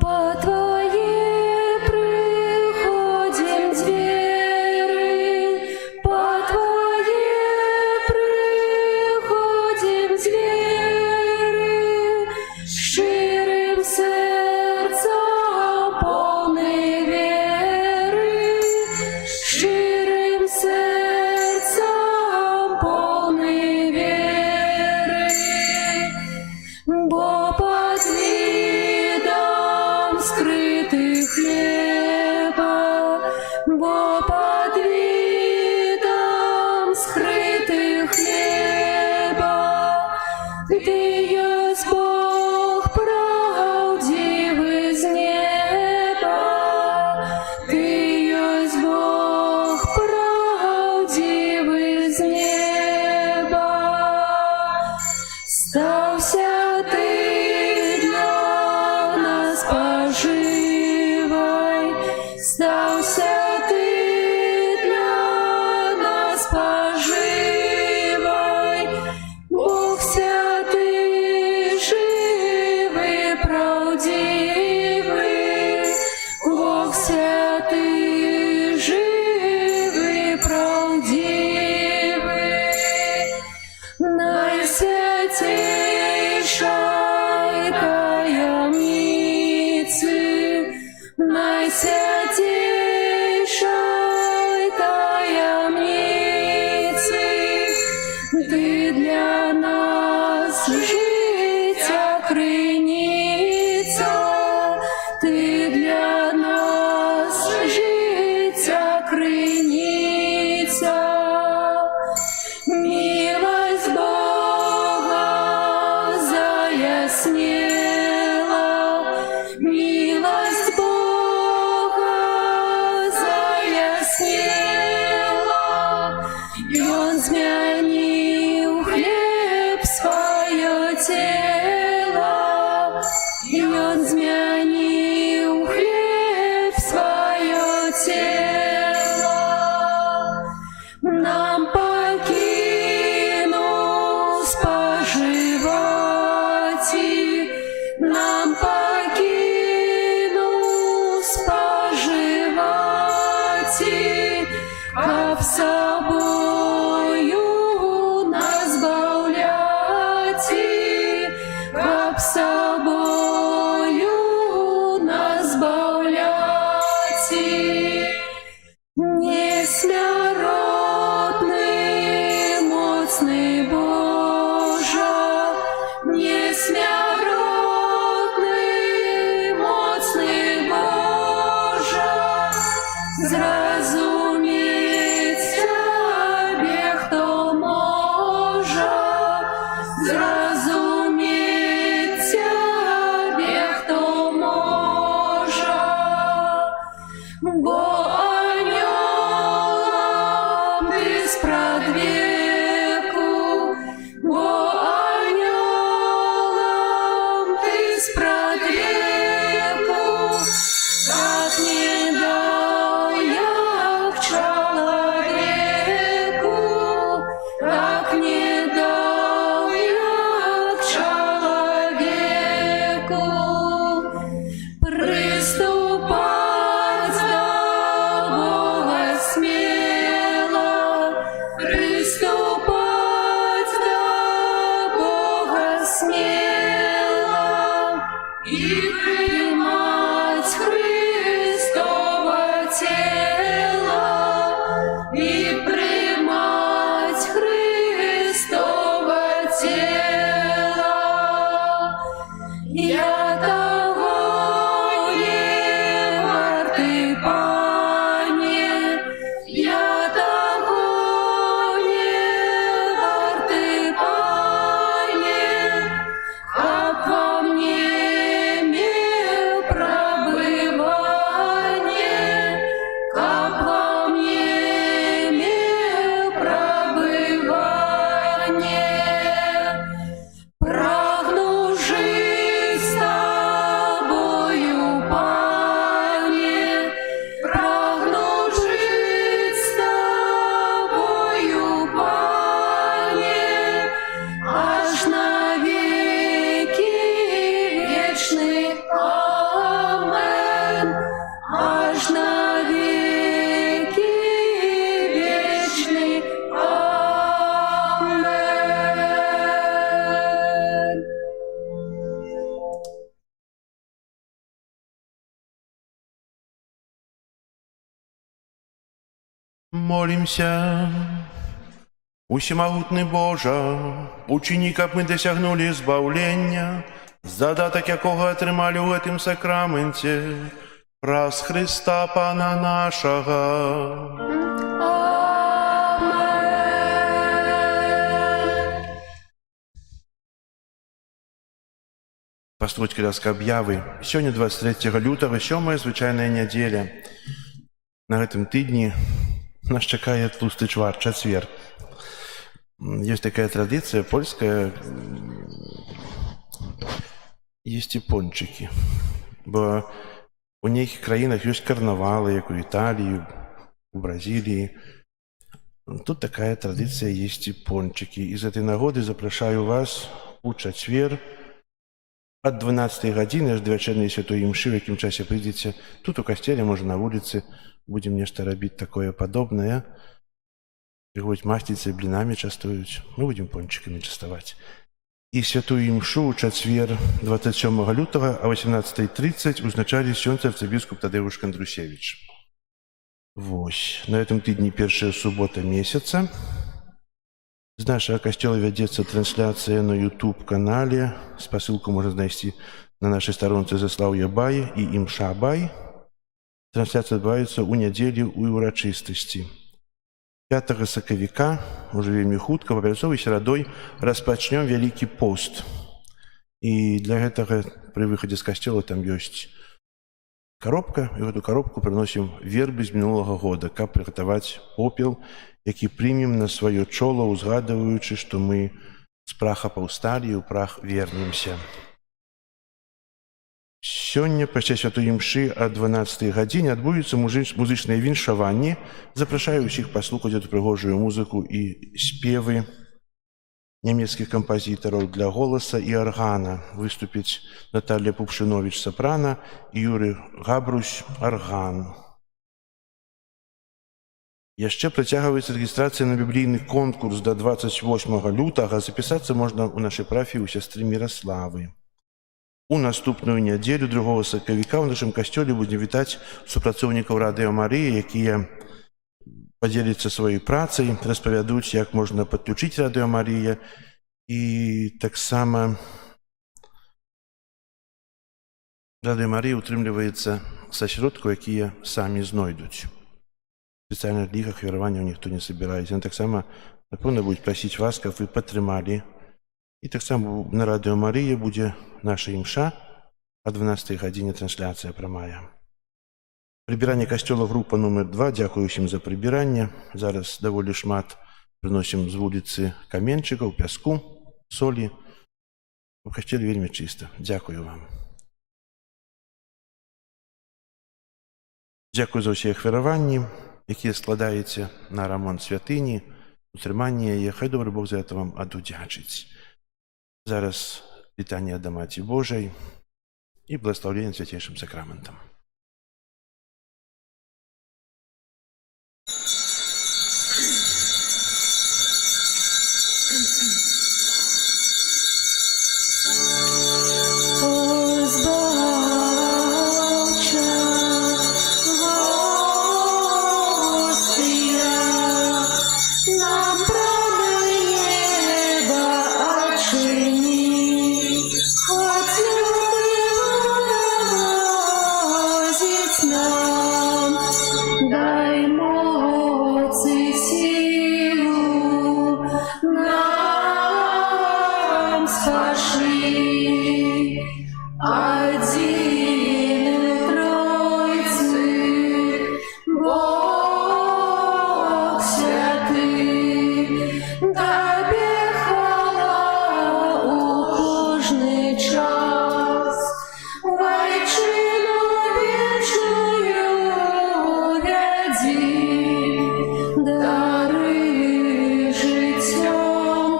По Твоей приходим двери, по Твоей приходим двери, ширим сердцем полны веры, ширим сердцем полны веры, бо под видом скрытый хлеба, бо под життя криниця, ти для нас життя криниця. Милость Бога заяснела, милость Бога заяснела, и Он змянил хлеб свое тело, и Он змянил хлеб свое тело. Нам покинул споживати, нам покинул споживати, а в собою нас бавляти, а в собою нас бавляти. Несмяротний, моцний Боже, несмяротний, моцний Боже, зразуміць Тебе хто може, зразуміць Тебе хто може, бо анёлам ты спрадвеку, бо анёлам ты спрадвеку, как не дал я к человеку, как не дал я к человеку. Приступать до Бога смело, приступать до Бога смело и примать Христово тело, и примать Христово тело. Я того не варты, Пане, я того не варты, Пане, а во мне имел пробывание, как во мне имел пробывание. Прагну жить с Тобою, Пане, прагну жить с Тобою, Пане, аж на веки вечных. Амен, аж на веки вечных. Амен. Молимся. Усемогутний Боже, учини, каб ми досягнули збавлення, задаток якого отримали у гэтым сакраменте, праз Христа Пана нашого. Амен. Пастуцькі ласка аб'явы. Сёння 23 лютага, 7-я звычайная нядзеля. На гэтым тыдні нас чакае тлусты чвар, чацвер. Есть такая традиция польская, есть и пончики. Бо у нейкіх краінах ёсць карнавалы, як у Італіі, у Бразіліі. Тут такая традиция есть и пончики. Из этой нагоды запрашаю вас у чацвер от 12 гадзіны аж до вечерней святой імшы, в якім часе прыйдзеце. Тут у касцеле, можа на вуліцы, будем нешта рабіць такое падобнае. Прыходзяць масціцы, блінамі частуюць. Мы будем пончиками частаваць. І святую імшу у чацвер 27 лютага о 18:30 узначалі сёння арцыбіскуп Тадеуш Кандрусевич. Вось. На этом тыдні першая субота месяца. З нашага касцёла вядзецца трансляцыя на YouTube-канале. Спасылку можна знайсці на нашай старонцы Заслаўя Бай і Імша Бай. Трансляцыя адбываецца ў нядзелю ў урачыстасці. 5 сакавіка, уже вельмі хутка, па пятніцовай серадой распачнём Вялікі пост. І для гэтага пры выхадзе з касцёла там ёсць коробка, і в эту коробку прыносім вербы з мінулага года, каб прыгатаваць попел, які прымем на сваё чоло, узгадываючы, што мы з праха паўсталі і ў прах вернемся. Сёння пасля святой імшы о 12 гадзіне адбудуцца музычныя віншаванні. Запрашаю ўсіх паслухаць эту прыгожую музыку і спевы нямецкіх кампазітараў для голаса і аргана. Выступіць Наталія Пупшыновіч сапрана і Юрый Габрусь арган. Яшчэ працягваецца рэгістрацыя на біблійны конкурс да 28 лютага. Запісацца можна ў нашай парафіі у сястры Міраславы. У наступную нядзелю 2 сакавіка ў нашым касцёле будзе вітаць супрацоўнікаў Радыё Марыя, якія падзеляцца сваёй працай, распавядуць, як можна падключыць Радыё Марыя, і таксама Радыё Марыя утрымліваецца са сродкаў, якія самі знойдуць. Спецыяльных лігах вераванняў ніхто не собіраецца. Таксама, напэўна, будуць прасіць вас, каб вы падтрымалі. І таксама на Радыё Марыя будзе наша імша о 12 гадзіне трансляцыя прамая. Прыбіранне касцёла група нумер 2. Дзякую ўсім за прыбіранне. Зараз даволі шмат прыносім з вуліцы каменчыкаў, пяску, солі. У касцёле вельмі чыста. Дзякую вам. Дзякую за ўсе ахвяраванні, якія складаеце на рамонт святыні, утрыманне яе. Хай добры Бог за гэта вам адудзячыць. Зараз вітанне да Маці Божай і благословення святейшым сакраментам. Дай моцы силу нам спаши, один Тройцы, Бог святый, Тебе хвала у кожный час, Вайчину вечную ряди, дары життям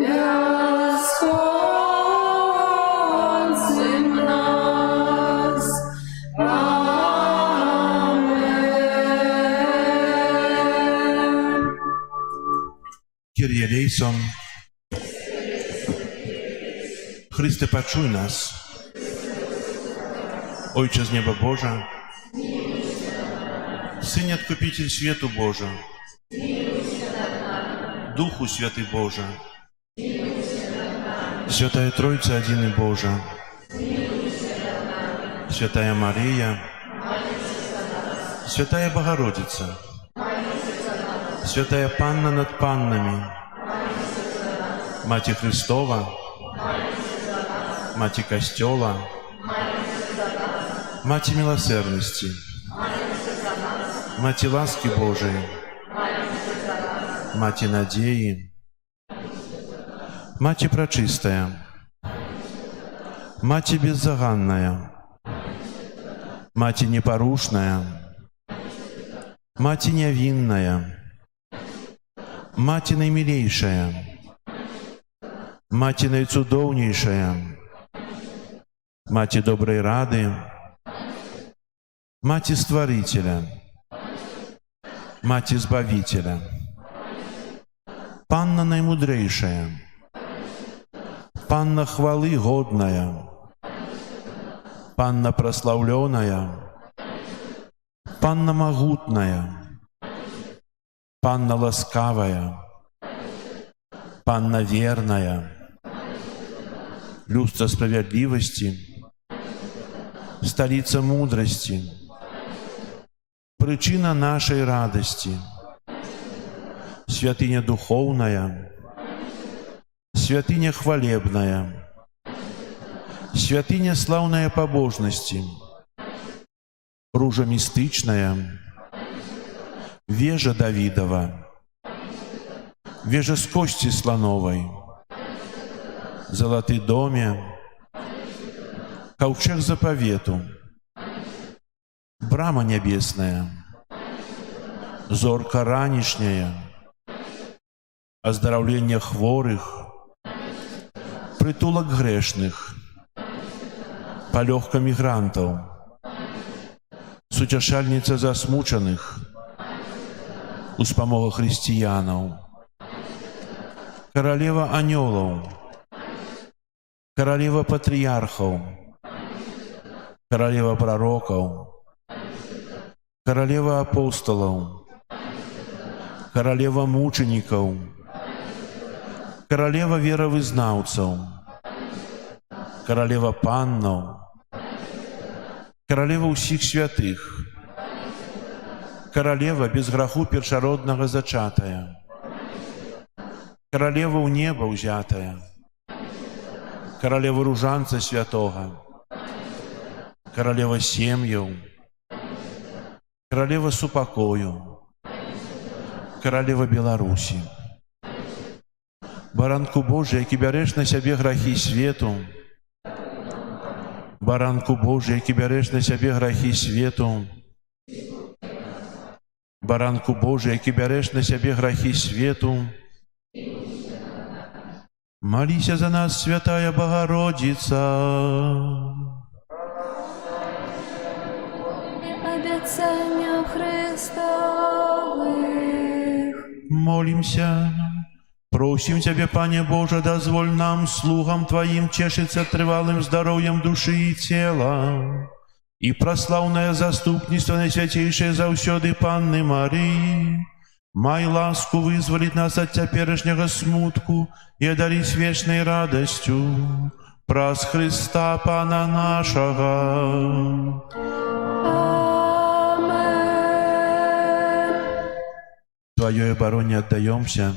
безконцем нас. Амен. Kyrie eleison. Chryste, paczuj nas. Ojcze z nieba Boża, Synie Odkupiciel światu Boża, Duchu Święty Boża, Świętая Trójca Jedyny Boża, Świętая Maryja, Świętая Bogorodica, Świętая Panna nad Pannami, Macie Chrystowa, Macie Kościoła, Macie Miłosierności, Macie łaski Bożej, Macie nadziei, Macie Пречистая, Macie Беззаганная, Macie Непорушная, Macie Невинная, Macie Najmilejsza, Macie Najcudowniejsza, Macie Dobrej Rady, Macie Stworителя, Macie Zbawiciela, Panna Najmudrejsza, Panna Chwały Godная, Panna Прославленная, Panna Могутная, Panna Łaskawa, Панна верная, люстра справедливости, столица мудрости, причина нашей радости, святыня духовная, святыня хвалебная, святыня славная побожности, ружа мистычная, вежа Давидова, вежа с кости слоновой, золоты доме, ковчег заповету, брама небесная, зорка ранішняя, оздоровление хворых, притулок грешных, палёгка мигрантов, суцяшальница засмучаных, успамога християнов, королева анёлов, королева патриархов, королева пророков, королева апостолов, королева мучеников, королева веровызнаўцаў, королева паннаў, королева ўсіх святых, королева без граху першароднага зачатая, королева ў неба ўзятая, королева ружанца святога, королева сем'яў, королева супакою, королева Беларусі, баранку Божий, які бярэш на сябе грахі свету, баранку Божий, які бярэш на сябе грахі свету, баранку Божий, які бярэш на сябе грахі свету, моліся за нас, святая Богородица. Обетцанию Христовых. Молимся. Просим Тебя, Пане Боже, дозволь нам, слугам Твоим, чешиться трывалым здоровьем души и тела, и прославное заступництво Наисвятейшей заўсёды Панны Марии, май ласку вызволить нас от теперешнего смутку и одарить вечной радостью праз Христа Пана нашего. Твоей обороне отдаемся.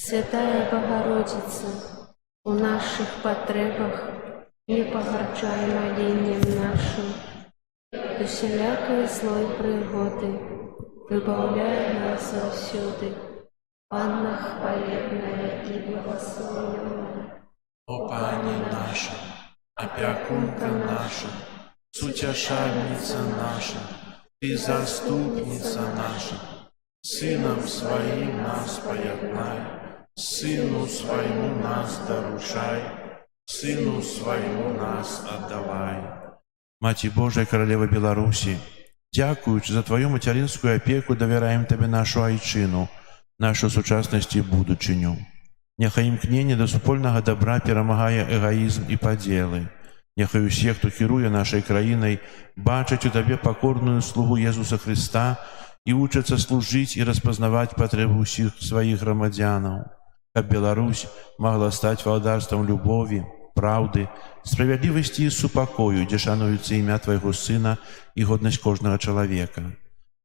Святая Богородица, у наших потребах не погарчай молением нашим, до всякой злой пригоды, выбавляй нас всюди, Панна хвалебная и благословенная. О Пане наша, опекунка наша, сутешальница наша, Ты заступница наша, Сыном Своим нас поеднай, Сыну Своему нас доручай, Сыну Своему нас отдавай. Маті Божия, Королева Беларуси, дякуючи за Твою материнскую опеку, доверяем Тебе нашу айчину, нашу сучасность и будучиню. Няхай імкнення до супольного добра перемагає егоїзм і поділи. Няхай усі, хто керує нашою країною, бачать у Тебе покорную слугу Єсуса Христа і учаться служить і розпознавати потреби усіх своїх громадянів, щоб Беларусь могла стати володарством любові, правди, справедливості і супокою, де шанується ім'я Твоєго Сина і годність кожного чоловіка.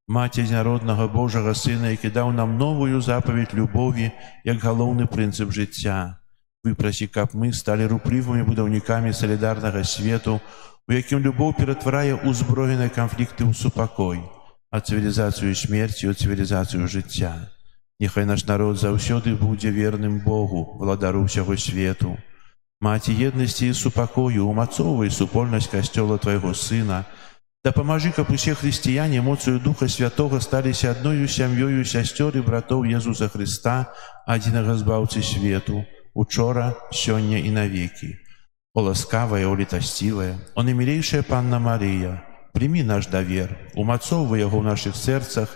Маті народного Божого Сина, який дав нам новую заповідь любові, як головний принцип життя. Випроси, каб ми стали рупливими будівниками солідарного світу, у яким любов перетворяє узброєні конфлікти у супокой, а цивілізацію смерті у цивілізацію життя. Нехай наш народ завсёды буде вірним Богу, владару всього світу. Маті єдності і супокою, умацовуй супольність Костёла Твоего Сына, да поможи, каб усе християне эмоцию Духа Святого стались одною сям'ёю сястёр и братов Иисуса Христа, одиного Збавцы свету, учора, сёння и навеки. О ласкавая, о летостивая, о наимилейшая Панна Мария, прими наш довер, умацовывай его в наших сердцах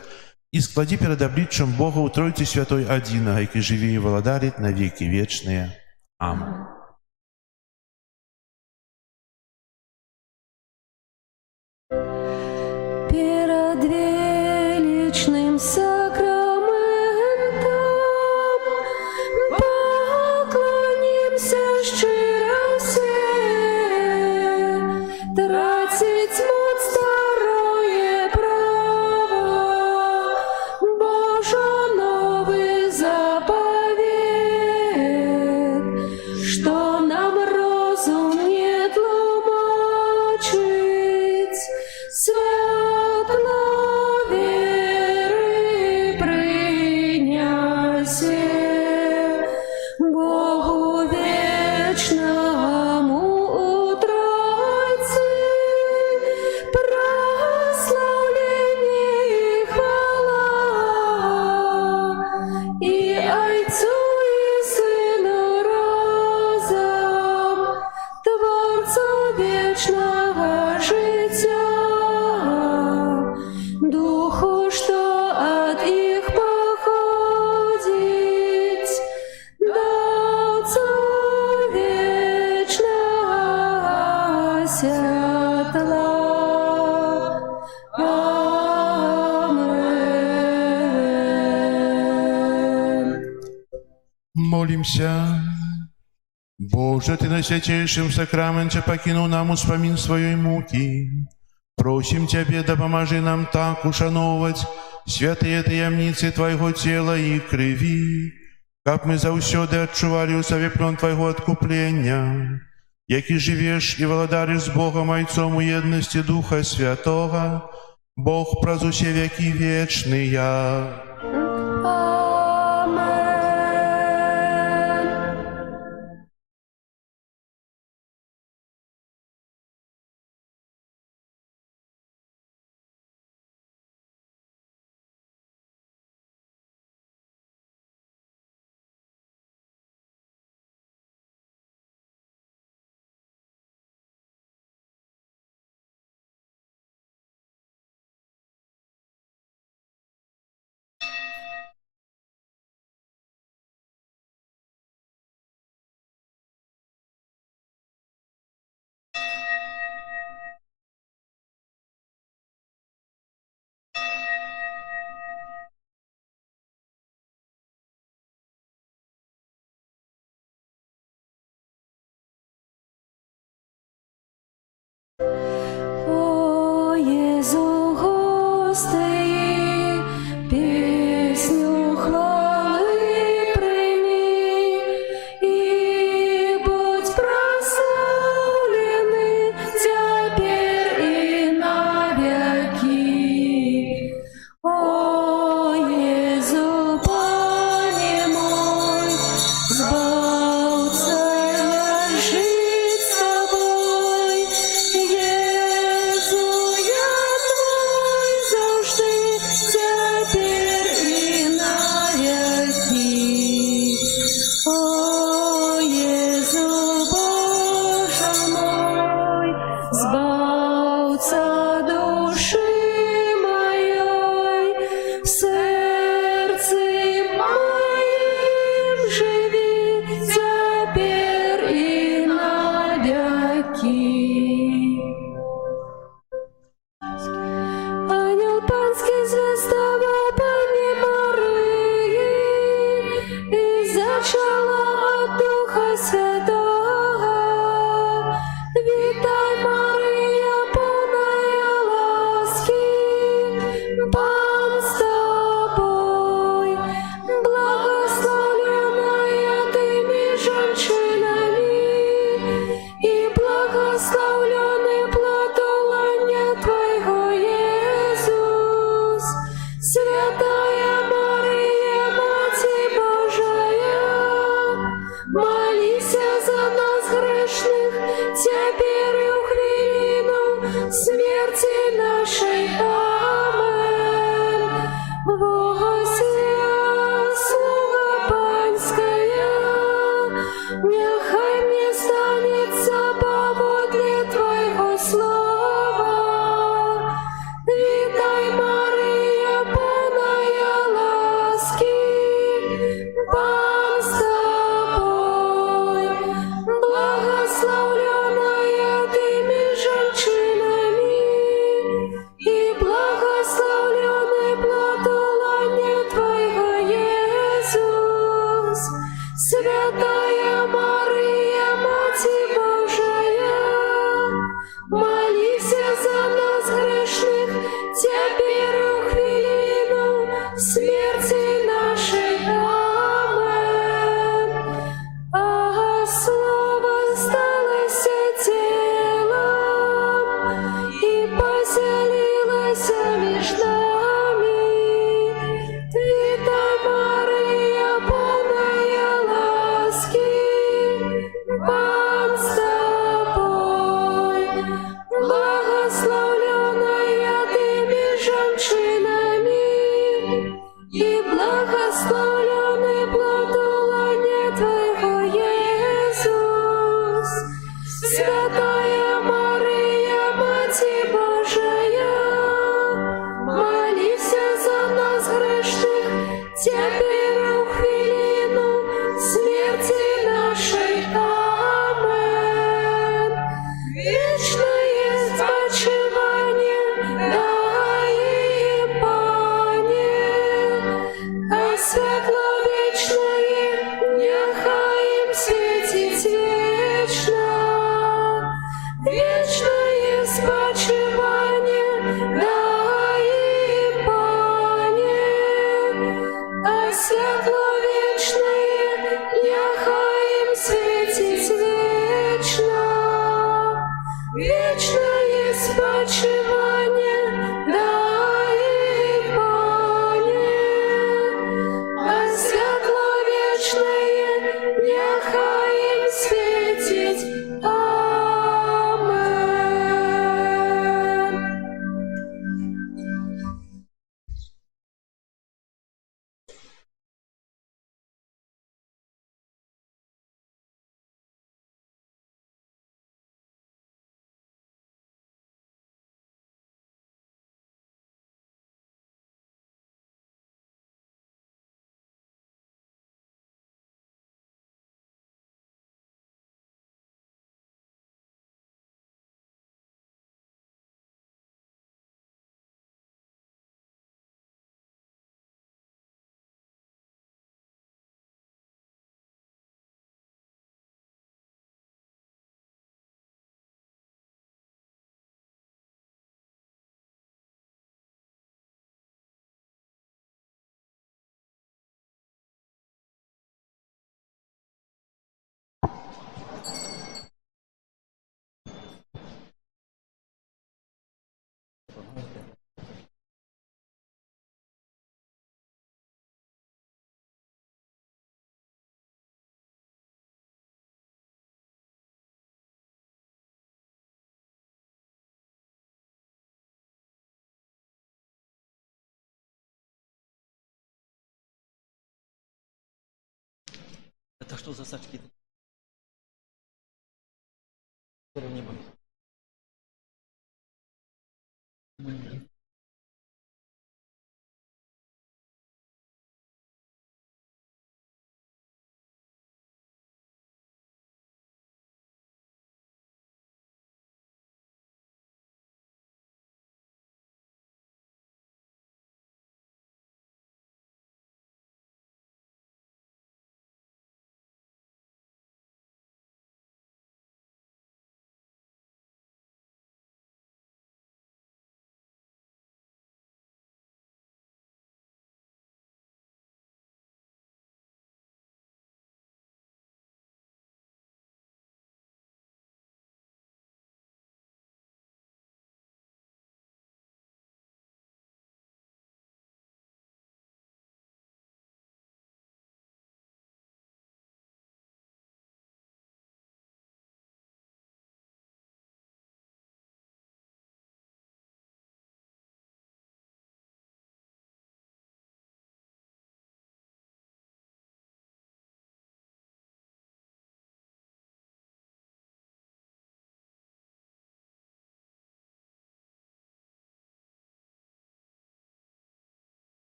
и склади перед обличчем Бога у Тройцы Святой Одиного, який живе и владарит на веки вечные. Аминь. Перед величным сакраментом вечного життя, духу, що от їх походить, до Отцу вечного святла. Амен. Молимся. Боже, Ты на святейшем сакраменте покинул нам успомин своей муки. Просим Тебе, да поможи нам так ушановывать святые таямницы Твоего тела и крови, как мы заўсёды адчували у сабе плён Твоего откупления, які живешь и владаришь с Богом Отцом у едности Духа Святого, Бог праз усе веки вечные. Амен. О Єзу, гостей, пісню хвали прийми, і будь прославлений тепер і навіки. О Єзу, Пане мой, збавця я жить з тобою. Єзу, я твой завжди, тепер і навіки. О Єзу, Боже мой, збавця душі моєї, в серці моїм живі, тепер і навіки. Ангел панський звездував Пані Марії, і зачала от Духа Святого. Вітай, Марія, повная ласки, Пан з тобою, благословенная ти між жінками, і благословлений плод лона Твоего, Иисус. Святая Мария, Мати Божия, молися за нас грешных, теперь и в хвилину смерти нашей. Амен. Возвся, слуга Панская, нехай мне станется поводле Твоего слова. Вітай, Марія, повная ласки, Пан з тобою, благословленная ти між жінками, і благословлений плод лона Твоего, Иисус. Святая Мария, спочивання дай, Пане, а святло вічне нехай їм світить. Амен. Это что за сачки?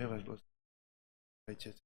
Хай вас благословить. Отець.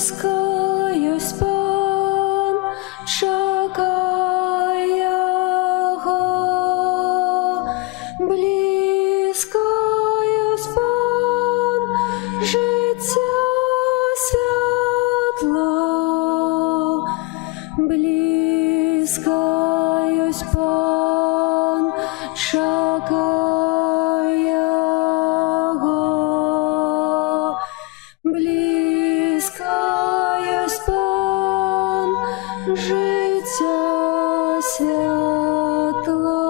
єсь Пан, чекай Його. Близько єсь Пан, життя світло. Близько єсь Пан, чекай Його. Близько єсь Пан, життя світло.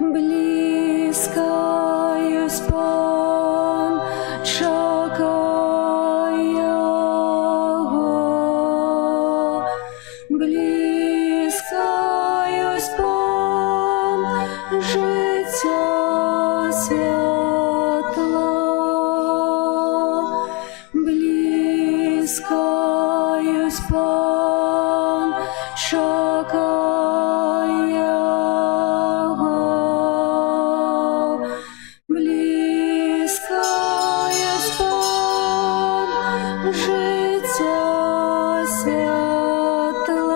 Близько єсь Пан, чекай Його. Близько єсь Пан, життя світло. Близько єсь Пан, чекай Його. Близько єсь Пан, життя світло.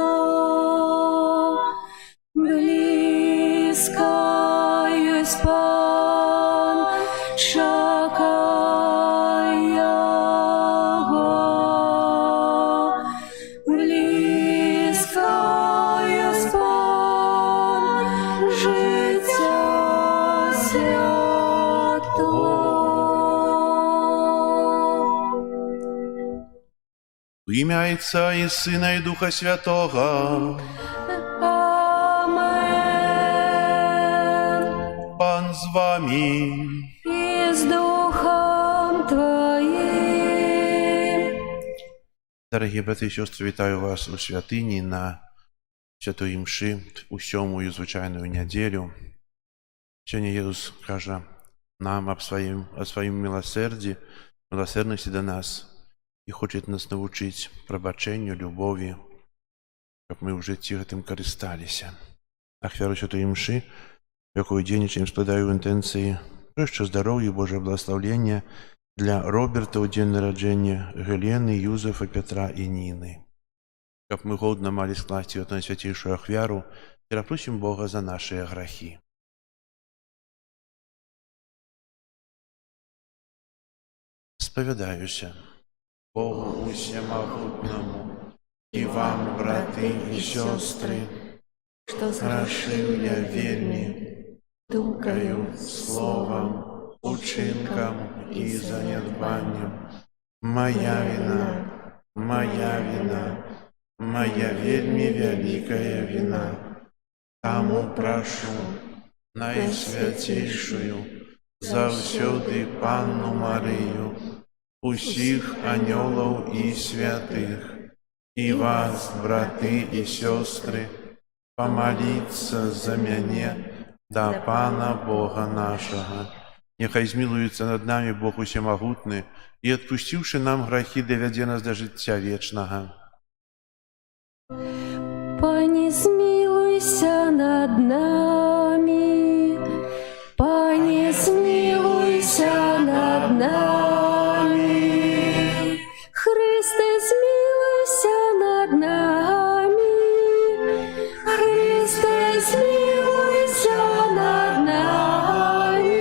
Близько єсь Пан, чекай Його. Близько єсь Пан, життя світло. В ім'я Отця і Сина і Духа Святого. Амен. Пан з вами. І з Духом Твоїм. Дорогі брати і сестри, вітаю вас у святині на святої мши у 7-ю звичайну неділю. Сьогодні Ісус каже нам о своїм милосердності до нас і хоче нас навчити пробаченню, любові, щоб ми в житті цим користалися. Ахвяру святої мши, в якої дійничаємо, складаю інтенції щастя, здоров'я, Божого благословення для Роберта у день народження, Гелени, Юзефа, Петра і Ніни. Щоб ми годно мали скласти от найсвятейшую ахвяру, перепросим Бога за наші грехи. Сповідаюся Богу усемогутному і вам, брати і сестри, Что грішив я вельми, думкою, словом, учинком і занедбанням. Моя вина, моя вельми великая вина. Тому прошу найсвятейшую, завсёды Панну Марию, усіх аньолов і святих, і вас, брати і сестри, помолиться за мене до Пана Бога нашого. Нехай змилується над нами Бог усемогутний і, відпустивши нам грехи, доведе нас до життя вічного. Пані, змилуйся над нами. Пані, змилуйся над нами. Христе, змилуйся над нами. Христе, змилуйся над нами.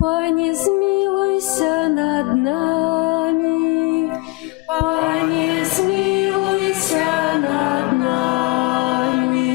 Пані, змилуйся над нами. Пані, змилуйся над нами.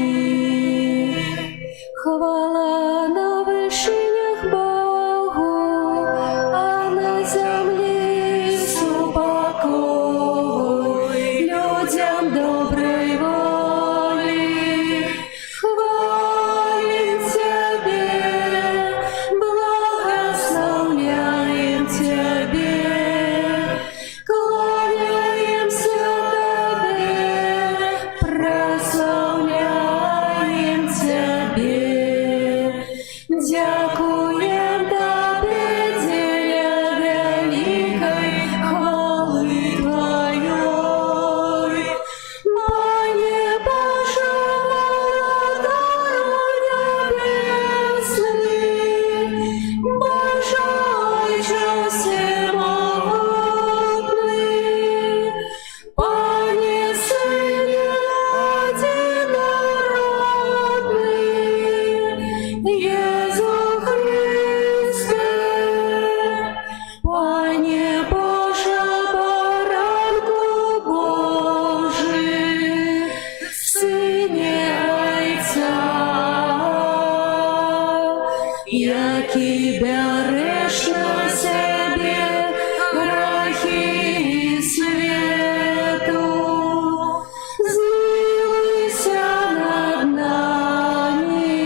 які береш на себе грехи свету. Змилуйся над нами,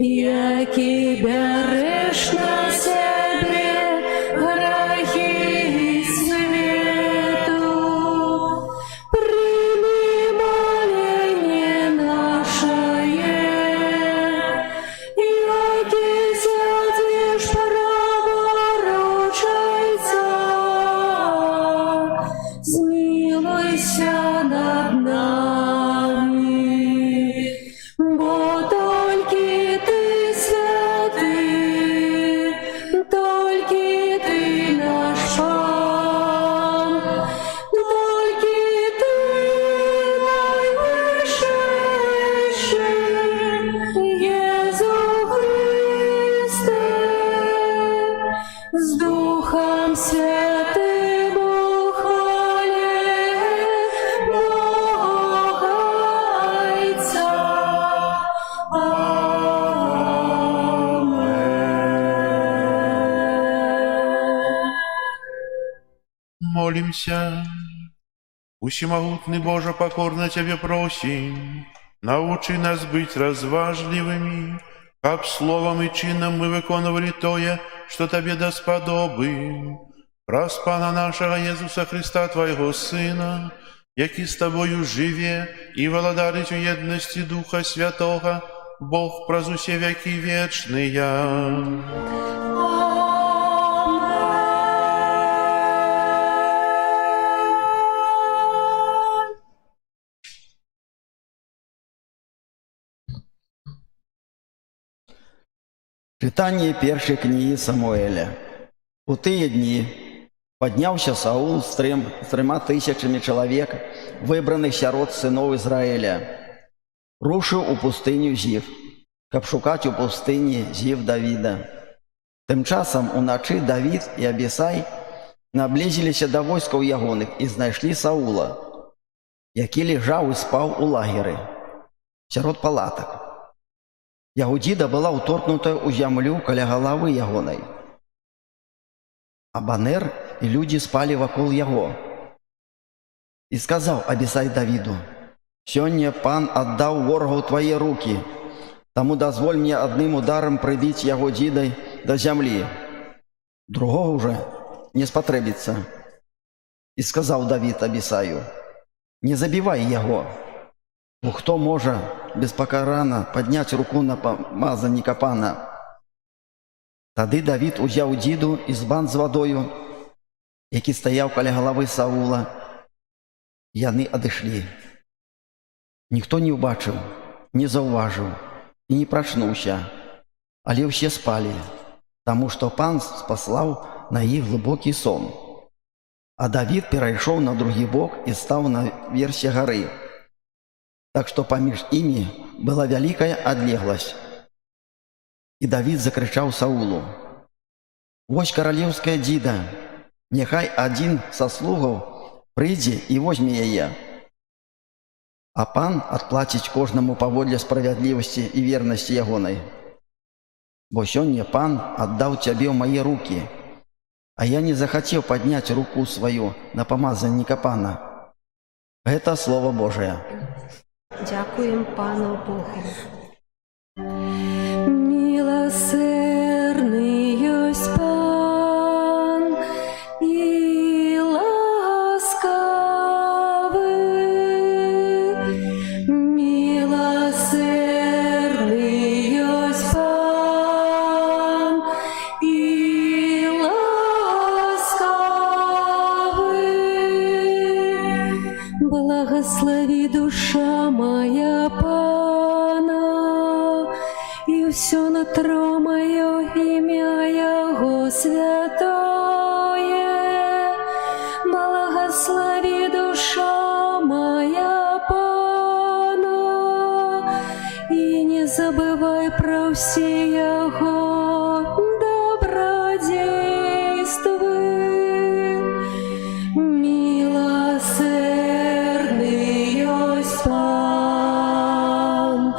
які береш на себе грехи свету. Прими моление наше, яке сердишь проворочается. Змилуйся над нами, бо тільки ти святий, тільки ти наш Пан, тільки ти найвищий, Єсу Христе, з Духом Святим у хвалі Бога Отця. Амен. Молимся. Всемогутный Боже, покорно Тебе просим, научи нас быть разважливыми, как словом и чином мы выконывали тое, что Тебе досподобы. Праз Пана нашего Иисуса Христа, Твоего Сына, який с Тобою живе и владарить у едности Духа Святого, Бог праз усе веки вечные. Читание першей книги Самуэля. У тыя дні падняўся Саул з 3000 чалавек, выбраных сярод сыноў Ізраіля. Рушыў у пустыню Зіф, каб шукаць у пустыні Зіф Давіда. Тым часам уначы Давід і Абісай наблізіліся да войскаў ягоных і знайшлі Саула, які лежаў і спаў у лагеры, сярод палатак. Яго дзіда была ўторкнутая ў зямлю каля галавы ягонай. Абанер і людзі спалі вакол яго. І сказаў Абісай Давіду: «Сёння пан аддаў ворагу твае рукі, таму дазволь мне адным ударам прыбіць яго дзідай да зямлі. Другога ўжо не спатрэбіцца». І сказаў Давід Абісаю: «Не забівай яго, бо хто можа беспакарана падняць руку на памазанніка пана?» Тады Давід узяў дзіду і збан з вадою, які стаяў каля галавы Саула. Яны адышлі. Ніхто не ўбачыў, не заўважыў і не прачнуўся, але ўсе спалі, таму што пан спаслаў на іх глыбокі сон. А Давід перайшоў на другі бок і стаў на версе гары. Так што паміж імі была вялікая адлегласць. І Давід закрычаў Саулу: «Вось каралеўская дзіда, няхай адзін са слугаў прыйдзе і возьме яе. А пан адплаціць кожнаму паводле справядлівасці і вернасці ягонай. Бо сёння пан аддаў цябе ў мае рукі, а я не захацеў падняць руку сваю на памазанніка пана». Гэта Слово Божае. Дякуємо Пану Богу. Милосердний єсть Пан і ласкавий. Милосердний єсть Пан і ласкавий. Благослови душа моя Пана, и все нутро мое имя Его святое. Благослови душа моя Пана, и не забывай про все Его добродействы. Милосердный есть Пан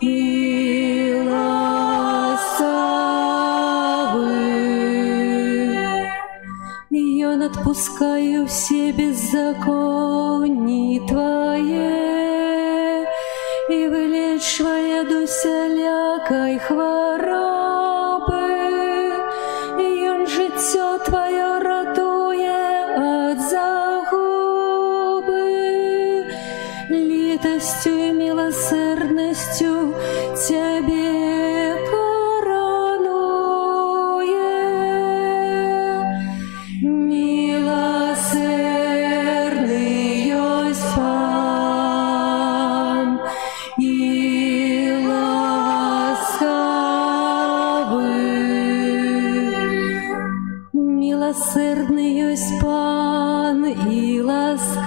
и ласкавый. отпускаю все беззакония Твое, и вылечивая всякой хворобы, и он життя Твое ратує от загубы, литостью и милосердностью Тебе коронує. Милосердный есть Пан, и ласкавый. Милосердный есть Пан, и ласкавый,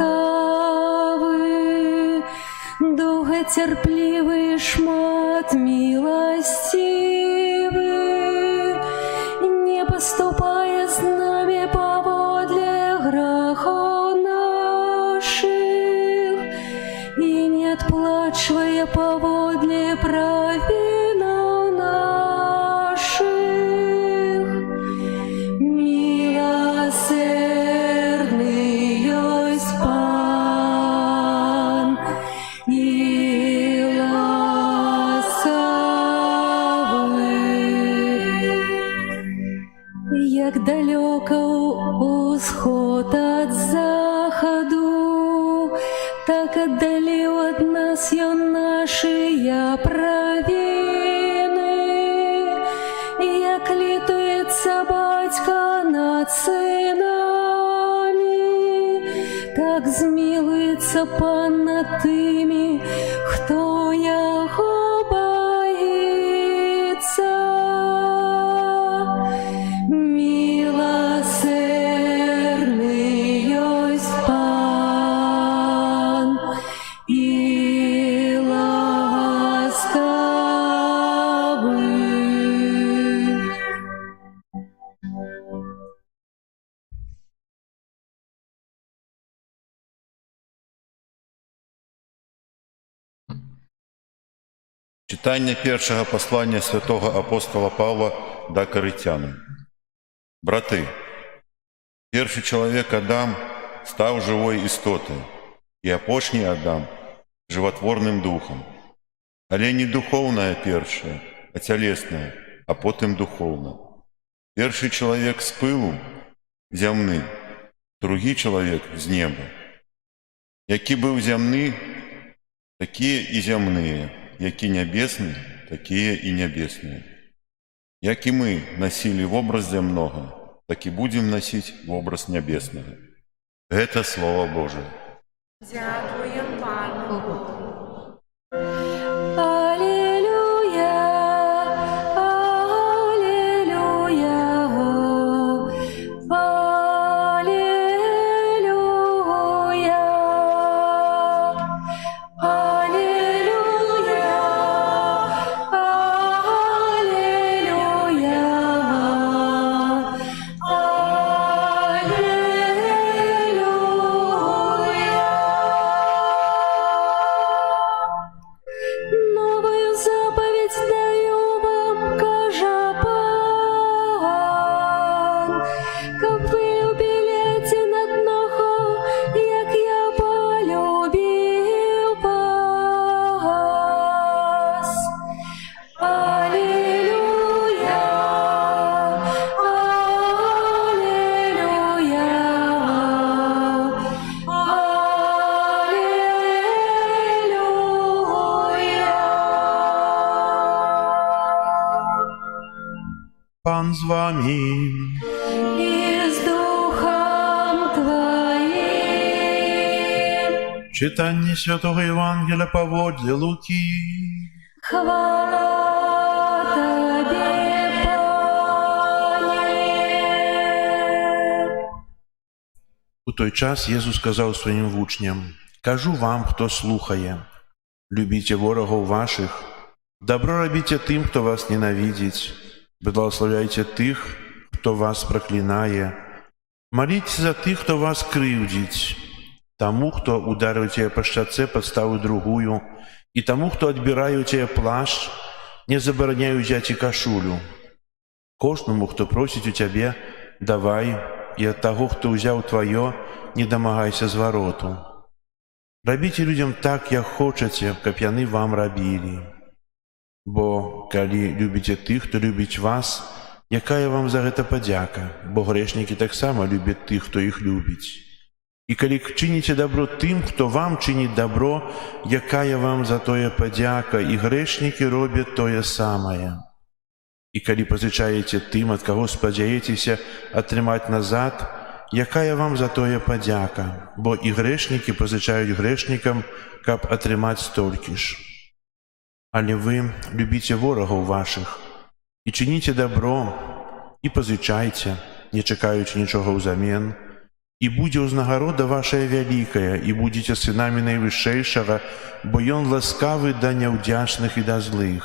долготерпливый, шмат милостивый, не поступая с нами поводле грехов наших, и не отплачивая поводле провинов наших. Милосердный есть Пан, и ласкавый. Як далеко усход от заходу, так отдалил от нас я наши провины. Як літується батька над синами, так змилується Пан над тими, хто його боїться. Милосердный есть Пан, и ласкавый. Читання першого послання святого апостола Павла до Коринтянам. Брати, перший чоловік Адам став живою істотою, і апошній Адам – животворним духом. Але не духовне перше, а тілесне, а потім духовне. Перший чоловік з пилу – земний, другий чоловік – з неба. Які був земний, такі і земні. Які небесні, такі і небесні. Як і ми носили в образ земного, так і будемо носити в образ небесного. Это Слово Божие. Дякуємо Пану Богу. Аллилуйя, аллилуйя, аллилуйя, аллилуйя, новую заповедь даю вам, кажа Пан, как вы любили один одного, як я полюбил вас. Аллилуйя, Пан з вами. и с Духом Твоим. Читання Святого Євангелія поводле Луки. Хвала Тебе, Пане. У той час Єсус сказав своїм учням: «Кажу вам, хто слухає, любіть ворогів ваших, добро робіть тим, хто вас ненавидить, благословляйте тих, хто вас проклинає, моліться за тих, хто вас кривдить, тому, хто ударив тебе по щоці, подставив другую, і тому, хто відбирає у тебе плащ, не забороняй взяти кашулю. Кожному, хто просить у тебе, давай, і ад таго, хто ўзяў тваё, не дамагайся звароту. Рабіце людзям так, як хочаце, каб яны вам рабілі. Бо калі любіце тых, хто любіць вас, якая вам за гэта падзяка? Бо грэшнікі таксама любяць тых, хто іх любіць. І калі чыніце дабро тым, хто вам чыніць дабро, якая вам за тое падзяка? І грэшнікі робяць тое самае. І калі пазычаеце тым, ад каго спадзяецеся атрымаць назад, якая вам за тое падзяка? Бо і грэшнікі пазычаюць грэшнікам, каб атрымаць столькі ж. Але вы любіце ворагаў вашых і чыніце дабро, і пазычайце, не чакаючы нічога ўзамен, і будзе ўзнагарода вашая вялікая, і будзеце сынамі Найвышэйшага, бо ён ласкавы да няўдзячных і да злых.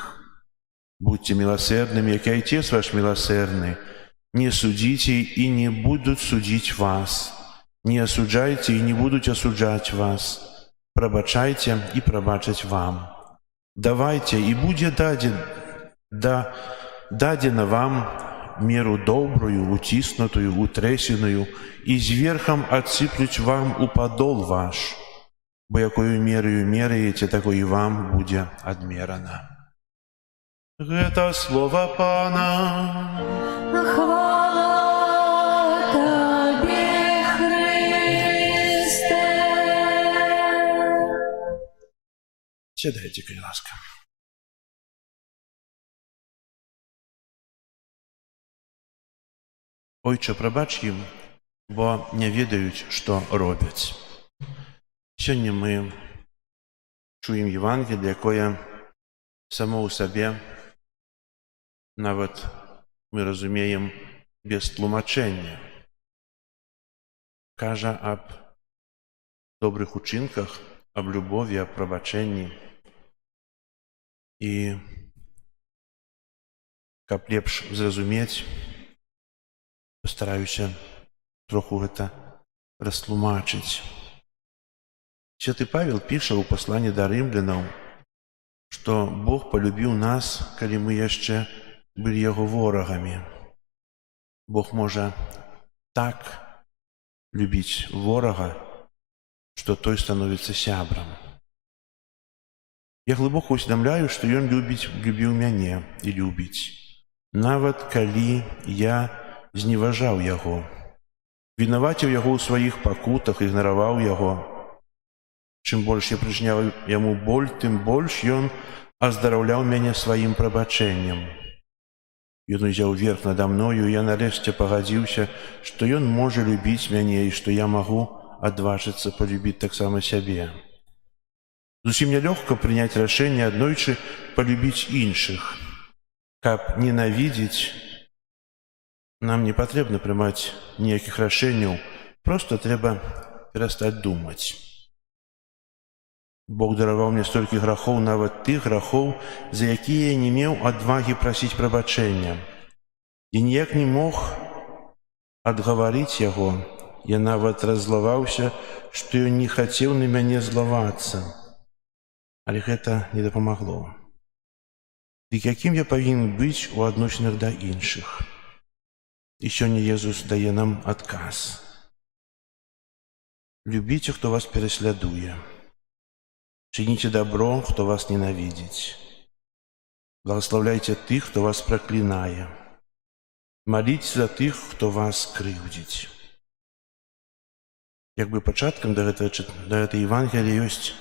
Будьце міласэрнымі, як і Айцец ваш міласэрны. Не судзіце, і не будуць судзіць вас. Не асуджайце, і не будуць асуджаць вас. Прабачайце, і прабачаць вам. Давайце, і будзе дадзена вам меру добрую, уціснутую, утрэсеную, і зверхам адсыплюць вам у падол ваш. Бо якою мераю меряеце, такой і вам будзе адмерана. Гэта слова Пана. Хвала Табе, Христе. Сядайце, калі ласка. Ойче, прабач ім, бо не ведаюць, што робяць. Сёння мы чуем Евангелие, якое само ў сабе, нават мы разумеем без тлумачэння, кажа аб добрых учынках, аб любові, аб прабачэнні. І каб лепш зразумець, пастараюся троху гэта растлумачыць. Святы Павел піша ў пасланні да рымлянаў, што Бог полюбіў нас, калі мы яшчэ былі яго ворагамі. Бог можа так любіць ворага, што той становіцца сябрам. Я глыбока усведамляю, што ён любіў мяне і любіць, нават калі я зневажаў яго, вінаваціў яго ў сваіх пакутах, ігнараваў яго. Чым больш я прычыняў яму боль, тым больш ён аздараўляў мяне сваім прабачэннем. Ён узяў верх надо мною, і я нарэшце пагадзіўся, што ён можа любіць мяне і што я магу адважыцца полюбіць таксама сябе. Зусім нялёгка прыняць рашэнне аднойчы полюбіць іншых. Каб ненавідзець, нам не патрэбна прымаць ніякіх рашэнняў, проста трэба перастаць думаць. Бог дараваў мне столькі грахоў, нават тых грахоў, за якія я не меў адвагі прасіць прабачэння. І ніяк не мог адгаварыць яго. Я нават раззлаваўся, што ён не хацеў на мяне злавацца. Але гэта не дапамагло. Дык якім я павінен быць у адносінах да іншых? І сёння Езус дае нам адказ. Любіце, хто вас пераслядуе. Чыніце дабро, хто вас ненавідзіць. Благаслаўляйце тых, хто вас праклінае. Маліце за тых, хто вас крыўдзіць. Як бы пачаткам да гэтай Евангелія ёсць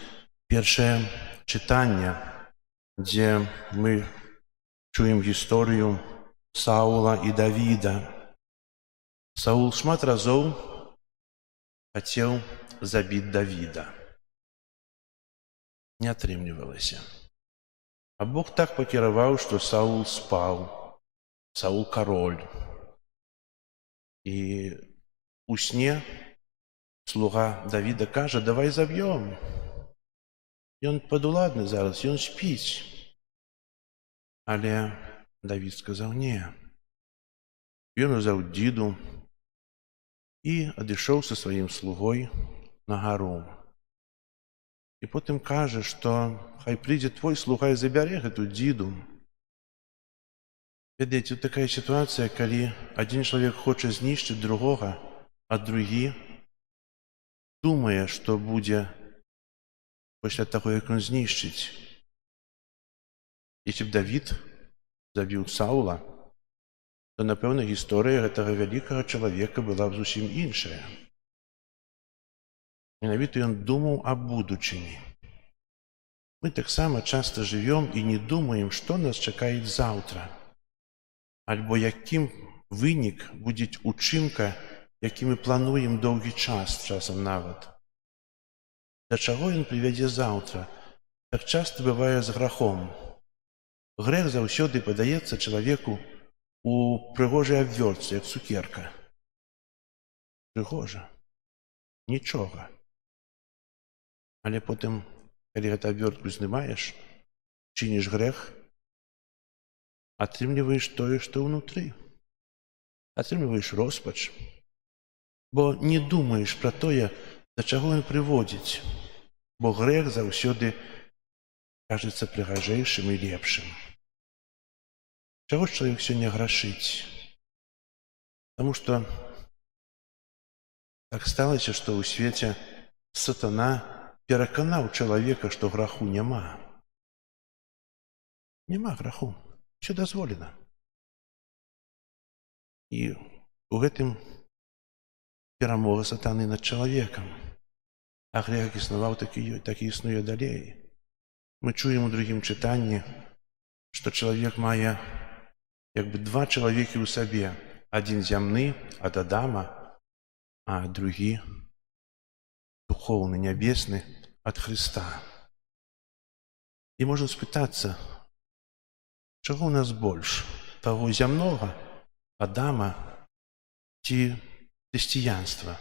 першае чытанне, дзе мы чуем гісторыю Саула і Давіда. Саул шмат разоў хацеў забіць Давіда. Не атрымлівалася. А Бог так пакіраваў, што Саул спаў. Саул кароль. І у сне слуга Давіда кажа: давай заб'ём. Ён падуладны зараз, ён спіць. Але Давід сказаў: не. Ён узяў дзіду і адышоў са сваім слугой на гару. І потым кажа, што хай прыйдзе твой слуга і забярэ гэту дзіду. Ведаеце, такая сітуацыя, калі адзін чалавек хоча знішчыць другога, а другі думае, што будзе пасля таго, як ён знішчыць. Если б Давід забіў Саула, то, напэўна, гісторыя гэтага вялікага чалавека была б зусім іншая. Менавіта ён думаў аб будучыні. Мы таксама часта жывём і не думаем, што нас чакае заўтра, альбо якім вынік будзе учынка, які мы плануем доўгі час, часам нават. Да чаго ён прывядзе заўтра? Так часта бывае з грахом. Грэх заўсёды падаецца чалавеку у прыгожай абвёртцы, як цукерка. Прыгожа. Нічога. Але потым, калі гэту абвёртку знімаеш, чыніш грэх, атрымліваеш тое, што ўнутры. Атрымліваеш роспач, бо не думаеш пра тое, да чаго ён прыводзіць, бо грэх заўсёды кажацца прыгажэйшым і лепшым. Чаго ж чалавек сёння грашыць? Таму што так сталася, што ў свеце сатана пераканаў чалавека, што граху няма. Няма граху, усё дазволена. І у гэтым перамога сатаны над чалавекам. А грэх існаваў, так і існуе далей. Мы чуем у другім чытанні, што чалавек мае як бы два чалавекі ў сабе. Адзін зямны, ад Адама, а другі духоўны, нябесны, ад Хрыста. І можна спытацца, чаго ў нас больш? Таго зямнога, Адама ці хрысціянства?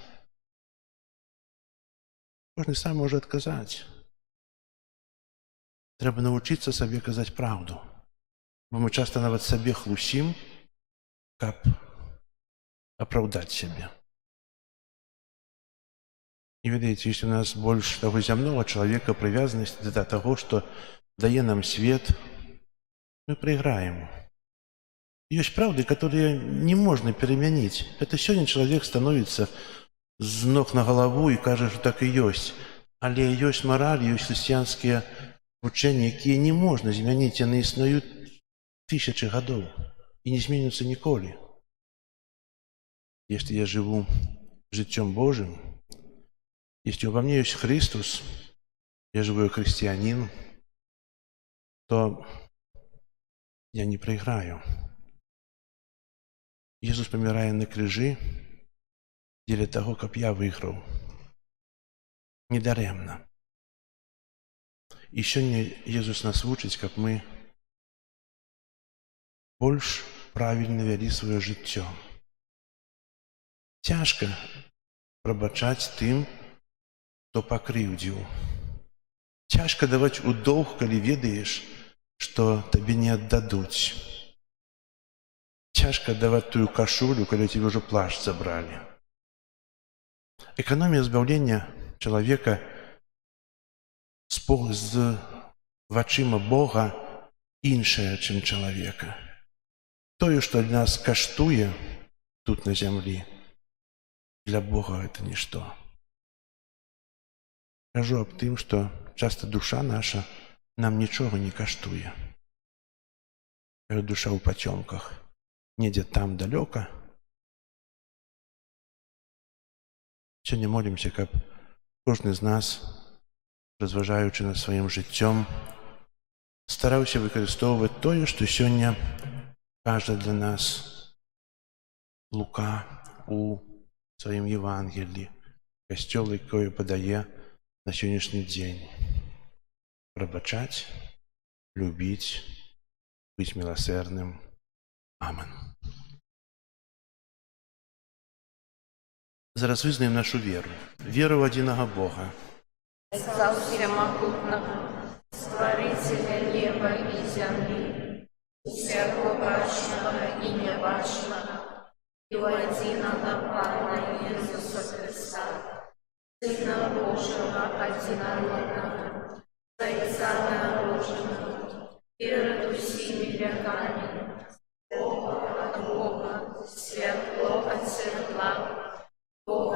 Кожны сам можа адказаць. Трэба навучыцца сабе казаць праўду. Бо мы часта нават сабе хлусім, каб апраўдаць сябе. І ведаеце, если у нас больш таго зямнога чалавека прывязанасць да таго, што дае нам свет, мы прайграем. Ёсць праўды, которые не можна перамяніць. Это сёння чалавек становіцца з ног на галаву і кажа, што так і ёсць. Але ёсць мараль, ёсць хрысціянскія вучэнні, якія не можна змяніць, яны існуюць тысячы гадоў і не зменяцца ніколі. Если я живу жыццём Божым, если во мне есть Христос, я живой христианин, то я не проиграю. Иисус, помирая на крыжи, для того, каб я выиграл. Недаремно. И сёння Иисус нас вучыць, каб мы больш правильно вялі сваё жыццё. Цяжка прабачаць тым, хто пакрыўдзіў. Цяжка даваць у доўг, калі ведаеш, што табе не аддадуць. Цяжка даваць тую кашулю, калі тебе ўжо плашч забралі. Эканомія збаўлення чалавека з вачыма Бога іншая, чым чалавека. Тое, што для нас каштуе тут на зямлі, для Бога гэта нішто. Кажу аб тым, што часта душа наша нам нічога не каштуе. Душа ў пацёмках, недзе там далёка. Сёння молімся, каб кожны з нас, разважаючы над сваім жыццём, стараўся выкарыстоўваць тое, што сёння кажа для нас Лука у сваім Евангелі, касцёл, якое падае на сённяшні дзень. Прабачаць, любіць, быць міласэрным. Амен. Зараз вызнаем нашу веру. Веру ў адзінага Бога. Отца всемогутного, Створителя неба и земли, всякого бачного и небачного, и у единого Пана Иисуса Христа, Сына Божьего одинородного, Отца народженного, перед усими веками, Бога от Бога, светло от светла, Бога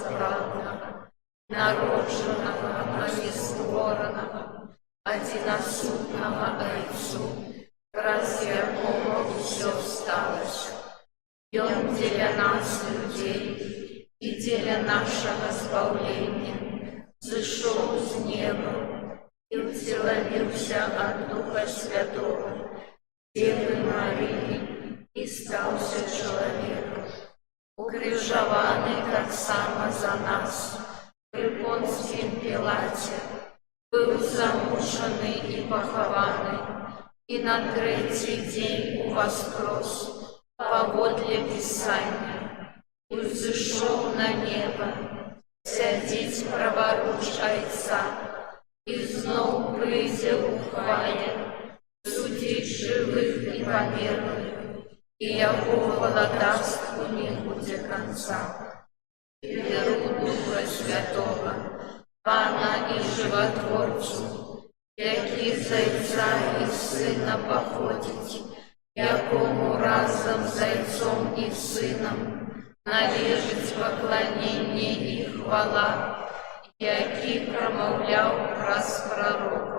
правдного, народженого, а не створеного, одиносутного Отцу, разве якому все сталося. И Он для нас, людей, и для нашего избавления, зашел с неба и вселился от Духа Святого, Девы Марии, и стался человеком, укрижованный так само за нас, при Понским Пилате, был замученный и похованный, и на третий день воскрес, поводле Писания, и взошел на небо, сядеть праворуч Отца, и знов прийде у хвале, судить живых и померлых, и якого даст у них буде конца. И веру Духа Святого, Пана и Животворцу, який з Отця і Сина походить, якому разом з Отцом і Сином належить поклонення і хвала, який промовляв раз пророков.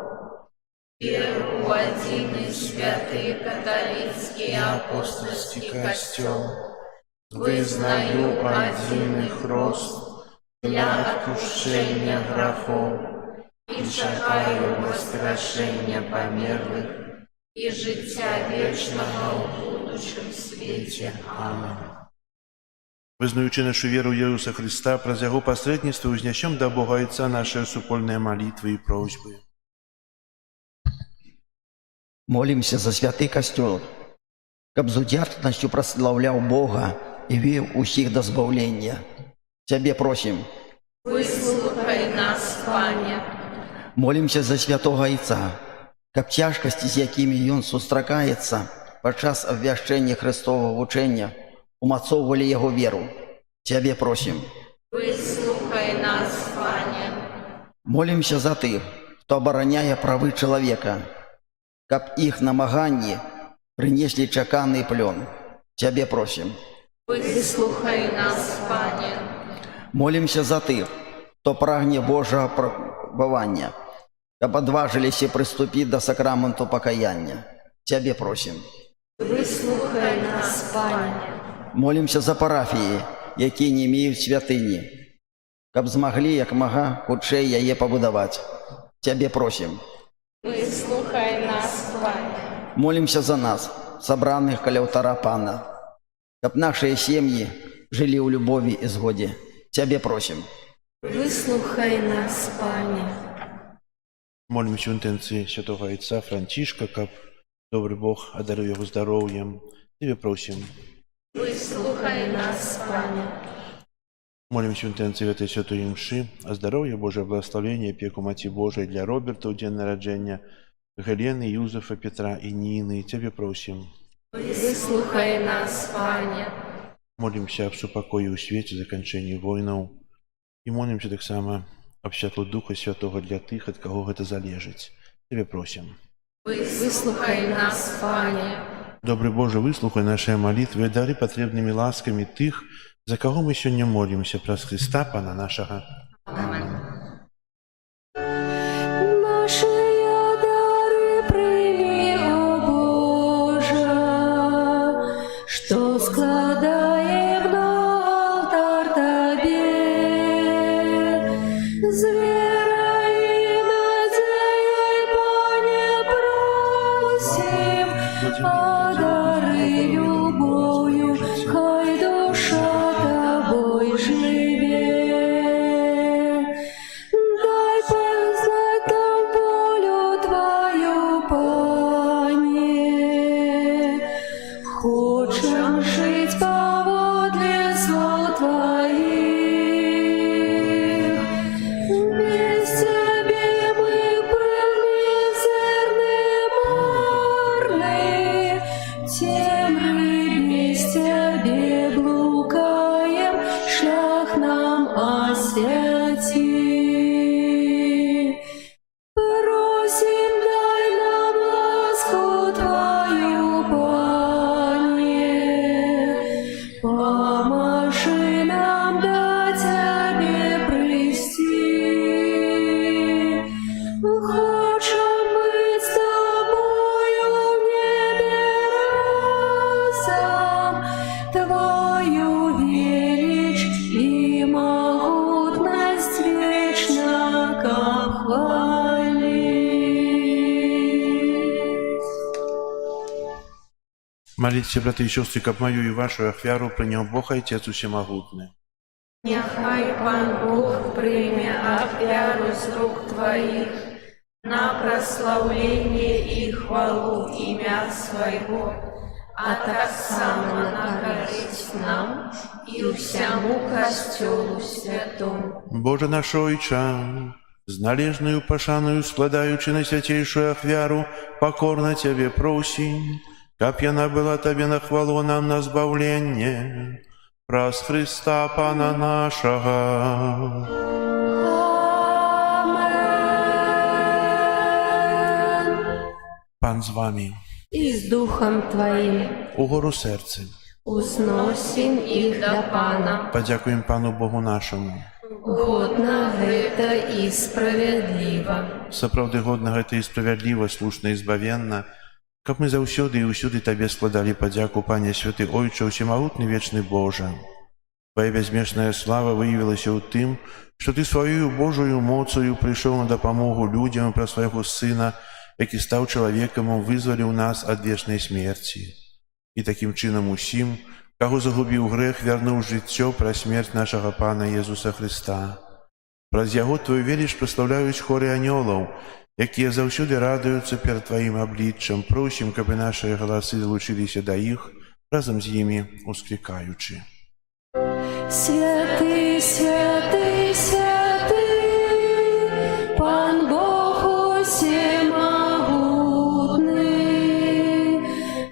Веру в один и святый католический апостольский костел, вызнаю один хрост для отпущения грехов и чекаю воскрешения померлых и життя вечного в будущем свете. Аминь. Визнаючи нашу віру в Ісуса Христа, про Його посредництво узнесем до Бога Отца наши супольные молитвы и просьбы. Молимся за святий костюл, каб з удячністю прославляв Бога і вів усіх до збавлення. Тебе просим. Выслухай нас, Пане. Молимся за святого Отца, каб тяжкості, з якими Ён сустракається під час обвящення Христового учення, умацовували Його віру. Тебе просим. Выслухай нас, Пане. Молимся за тих, хто обороняє прави чоловіка, каб їх намаганні принесли чеканний плен. Тебе просим. Выслухай нас, Пане. Молимся за тих, хто прагне Божого пробування, каб одважилися приступити до сакраменту покаяння. Тебе просим. Выслухай нас, Пане. Молимся за парафії, які не мають святині, каб змогли, як мага, хутчэй яе пабудаваць. Тебе просим. Выслухай нас, Пане. Молимся за нас, собраных каля алтара Пана, каб наши семьи жили в любови и згоде. Тебе просим. Выслухай нас, Пане. Молимся в интенции святого Отца Францишка, каб добрый Бог одарил его здоровьем. Тебе просим. Выслухай нас, Пане. Молимся в интенции этой святой мши о здоровье, Божие благословение, опеку Мати Божией для Роберта в день народжения, Галены, Юзефа, Петра и Нины. Тебе просим. Выслухай нас, Пане. Молимся об супокоі ў свеце, заканчэнні войнаў. І молимся так само об святлу Духа Святого для тых, ад каго гэта залежыць. Тебе просим. Выслухай нас, Пане. Добрый Боже, выслухай наши молитвы и одари потребными ласками тых, за кого мы сегодня молимся, праз Христа, Пана нашего. Аминь. Наши дары прими, о Боже, что складаем на алтарь Тебе. С верой и надеей, Пане, просим, одари любовью, хай душа Тобой живет. Моліться, брати і сестри, каб мою і вашу ахвяру прийняв Бог Отець Усемогутний. Нехай Пан Бог прийме ахвяру з рук Твоїх на прославление и хвалу имя Своего, а так само на користь нам и всему Костелу Святому. Боже наш Ойче, з належною пошаною складаючи на святейшую ахвяру, покорно Тебе просим, каб яна была Тебе на хвалу нам на збавление, праз Христа Пана нашего. Пан з вами, И с Духом Твоим угору серце. узносим их до Пана. Подякуємо Пану Богу нашому. Годно это и справедливо. Сапраўды годна гэта і справядліва, слушна і збавенна, каб мы заўсёды і ўсюды Табе складалі падзяку, Пане Святы Ойче, Усемагутны вечны Божа. Твоя бязмежная слава выявілася ў тым, што Ты сваёю Божою моцаю прыйшоў на дапамогу людзям пра свайго Сына, які стаў чалавекам, вызваліў нас ад вечнай смерці. І такім чынам усім, каго загубіў грэх, вярнуў жыццё праз смерць нашага Пана Езуса Христа. Праз Яго Твою веліч праслаўляюць хоры анёлаў, якія заўсёды радуюцца перад Тваім абліччам. Просім, каб і нашыя галасы далучыліся да іх, разам з імі усклікаючы. Святый, святый, святый, Пан Бог всемогутный,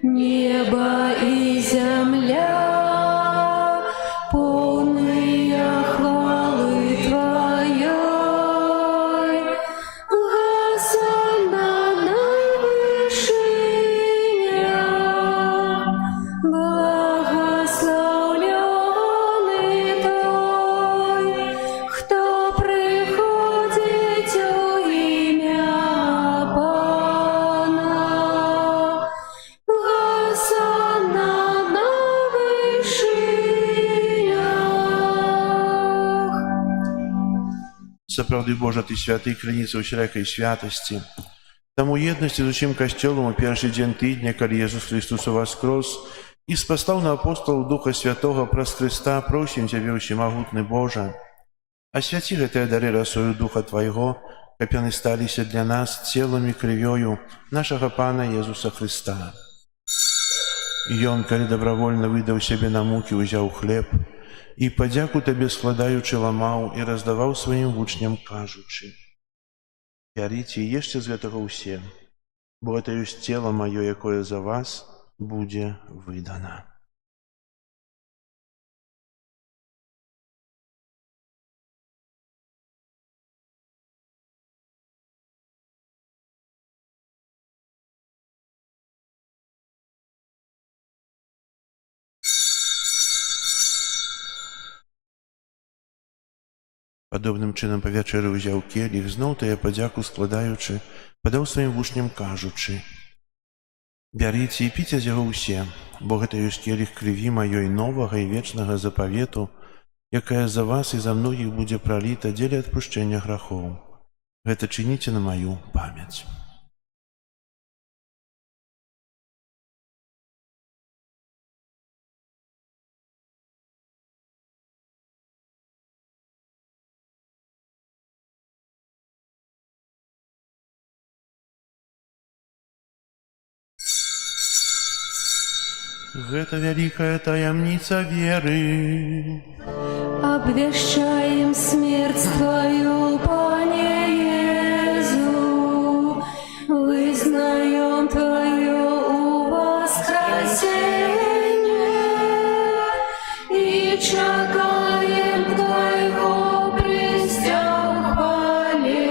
небо и земля, полные хвалы Твоей. Госанна на вышинях, благословленный Той, кто приходит во имя Пана. Госанна на вышинях. Сапраўды, Божа, Ты святы, крыніца ўсялякай святасці. Таму єднасці з усім касцёлам у першы дзень тыдня, калі Езус Христос уваскрос і спаслаў на апостолаў Духа Святога праз Христа, просім Цябе, Усемагутны Божа, асвяці гэтыя дары расою Духа Твайго, каб яны сталіся для нас целам і крывёю нашага Пана Езуса Христа. Ён, калі добравольна выдаў сябе на мукі, узяў хлеб і падзяку Табе складаючы ламаў і раздаваў сваім вучням, кажучы: «Бярыце і ешце з гэтага ўсе, бо гэта ёсць цела маё, якое за вас будзе выдана». Падобным чынам па вячэры ўзяў келіх, зноў тая падзяку складаючы, падаў сваім вучням, кажучы: «Бярыце і піце з яго ўсе, бо гэта ёсць келіх крыві маёй новага і вечнага запавету, якая за вас і за многіх будзе праліта дзеля адпушчэння грахоў. Гэта чыніце на маю памяць». Гэта вялікая таямніца веры. Обвещаем смерть Твою, Пане Иезу, вызнаем Твое воскресение и чекаем Твоего престя в хвале.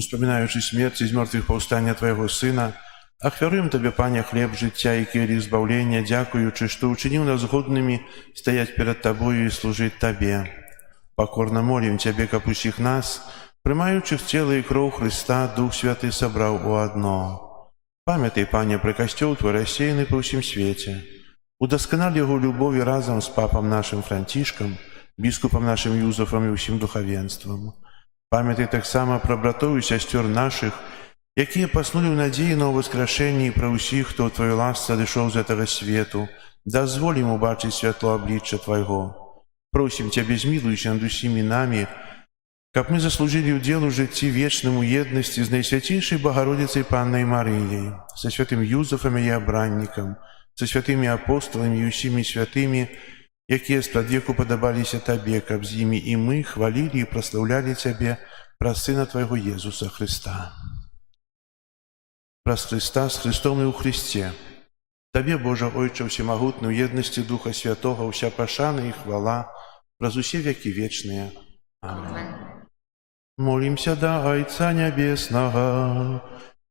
Успамінаючы смерць і з мёртвых паўстання Твайго Сына, ахвяруем Табе, Пане, хлеб жыцця і келіх збаўлення, дзякуючы, што ўчыніў нас годнымі стаяць перад Табою і служыць Табе. Пакорна молім Цябе, каб усіх нас, прымаючых цела і кроў Хрыста, Дух Святы сабраў у адно. Памятай, Пане, пра касцёл Твой рассеяны па ўсім свеце. Удасканаль яго любові разам з папам нашым Францішкам, біскупам нашым Юзафам і ўсім духавенствам. Памятай таксама пра братоў і сясцёр нашых, якія паснулі ў надзеі на ўваскрашэнні пра ўсіх, хто ў тваёй ласцы адышоў з гэтага свету, дазволь ім убачыць святло аблічча Твайго. Просім Цябе, змілуйся над усімі намі, каб мы заслужылі ўдзел у жыцці вечным у еднасці з Найсвяцейшай Багародзіцай Паннай Марыяй, са святым Юзафам і абраннікам, са святымі апостоламі і усімі святымі, якія спрадвеку падабаліся Табе, каб з імі і мы хвалілі і праслаўлялі Цябе праз Сына Твайго Езуса Хрыста. Праз Хрыста, з Христом і ў Христе. Табе, Божа Ойча Всемагутны, у еднасці Духа Святога, уся пашана і хвала праз усе векі вечныя. Амин. Молімся да Айца Нябеснага,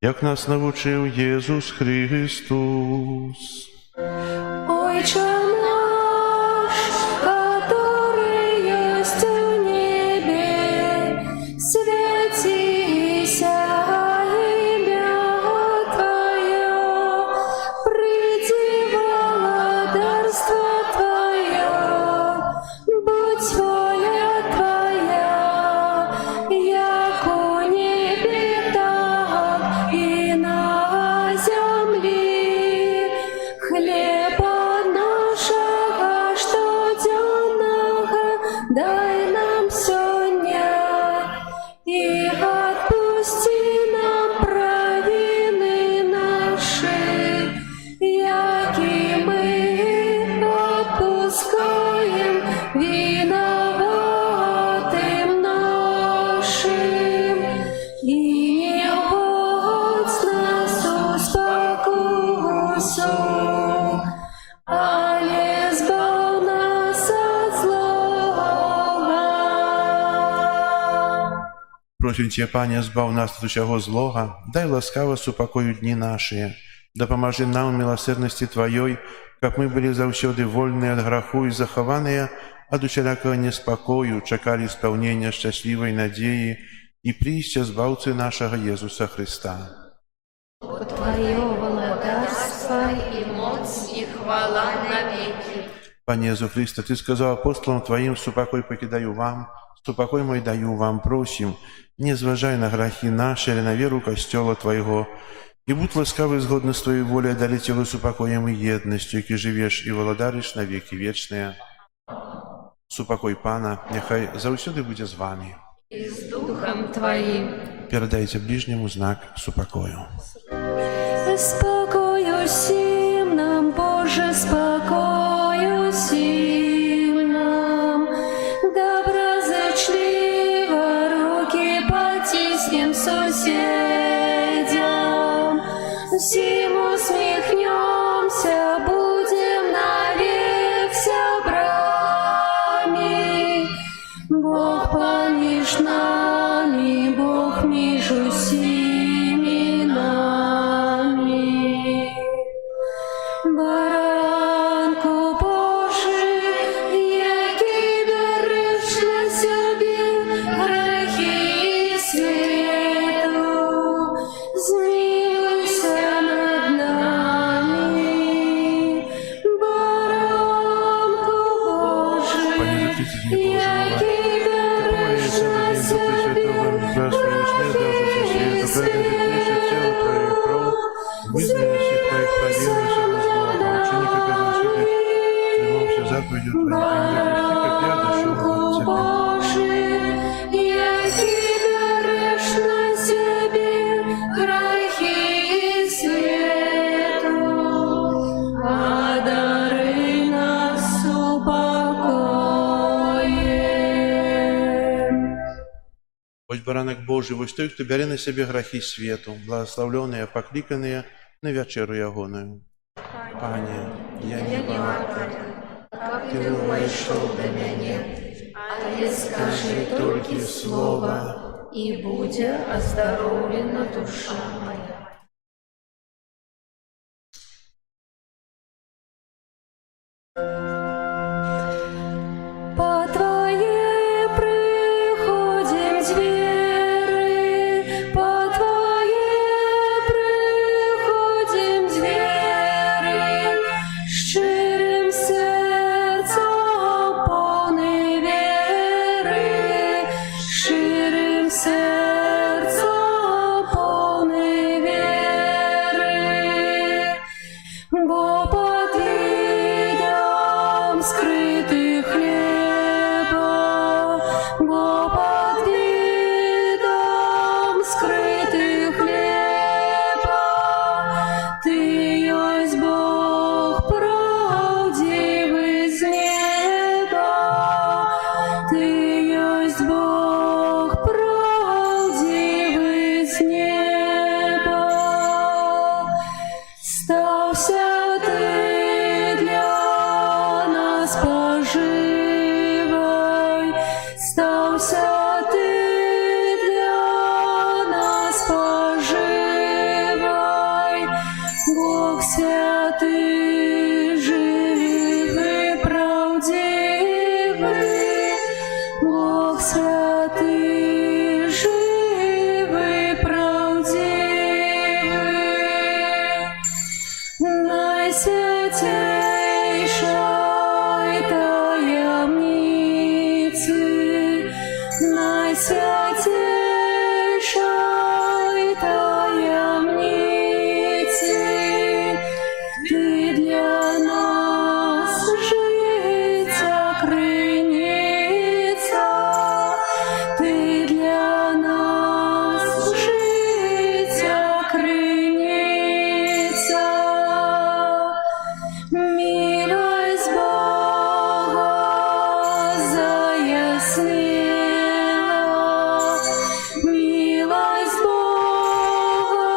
як нас навучыў Езус Христос. Отче наш, который есть в небе, святися имя Твое, приди владарство Твое, будь воля Твоя, яко в небе, так и на земле. Хлеба нашего штоденного дай нам сегодня, и отпусти нам провины наши, яки мы отпускаем виноватым нашим. И не вводь нас в спокусу, але избав нас от злого. Просім Цябе, Пане, збав нас від усяго злога, дай ласкаво супокою дні наші, дапамажы нам у милосердности Твоей, каб мы были заўсёды вольныя ад граху і захаваныя ад усялякага неспакою, чакалі спаўнення шчаслівай надзеі і прыйсця збаўцы нашага Езуса Христа. Твое владарство и моц и хвала навеки. Пане Езу Христе, Ты сказал апостолам Твоим: «Супокой покидаю вам, супокой мой даю вам». Просим, не зважай на грахи наши, але на веру Костела Твоего, и будь ласкавы згодно с Твоей волей одолеть его супокоем и едностью, які живешь и владариш на веки вечные. Супокой Пана, нехай заўсёды будзе з вами. И с Духом Твоим. Передайте ближнему знак супокою. Спокою сим нам, Боже, спокою сим нам. Доброзычливо руки потиснем соседям. Всем усмехнемся, будем навек собрами. Бог помеж нами, Бог между всеми нами. Баранку Божий, який береш на себе грехи світу, змилуйся над нами. Баранку Божий, який береш на себе Баранку Божий, який береш на себе грехи світу, одари нас упокоєм. Ось баранок Божий, вось той, хто бярэ на сябе грахі свету, благословленыя, пакліканыя на вячэру ягоную. Пане, я не варта, Как ты увайшоў да мяне, але скажи толькі слова, і будзе аздароўлена душа моя. По Твоей приходим з веры, по Твоей приходим з веры, щирим серцем повний віри, щирим серцем повний Ты есть Бог правдивый с неба. Стался Ты для нас поживой, стался Ты для нас поживой, Бог святый, живый, правдивый, Бог святый, живый, правдивый. Найсвятейшей таємниці, найсвятейшей таємниці, Ти для нас життя криниця, Ти для нас життя криниця. Милость Бога заяснила, милость Бога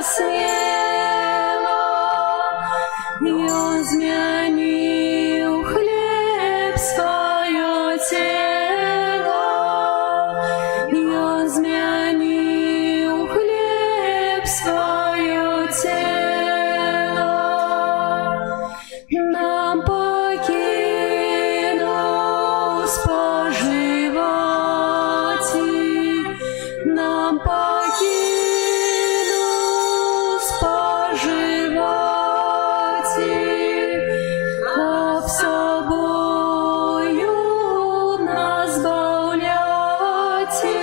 заяснила, и Он змянил хлеб свое тело, и Он змянил хлеб свое тело. Нам покинул споживатель, нам покинул споживатель, как собою нас бавляти,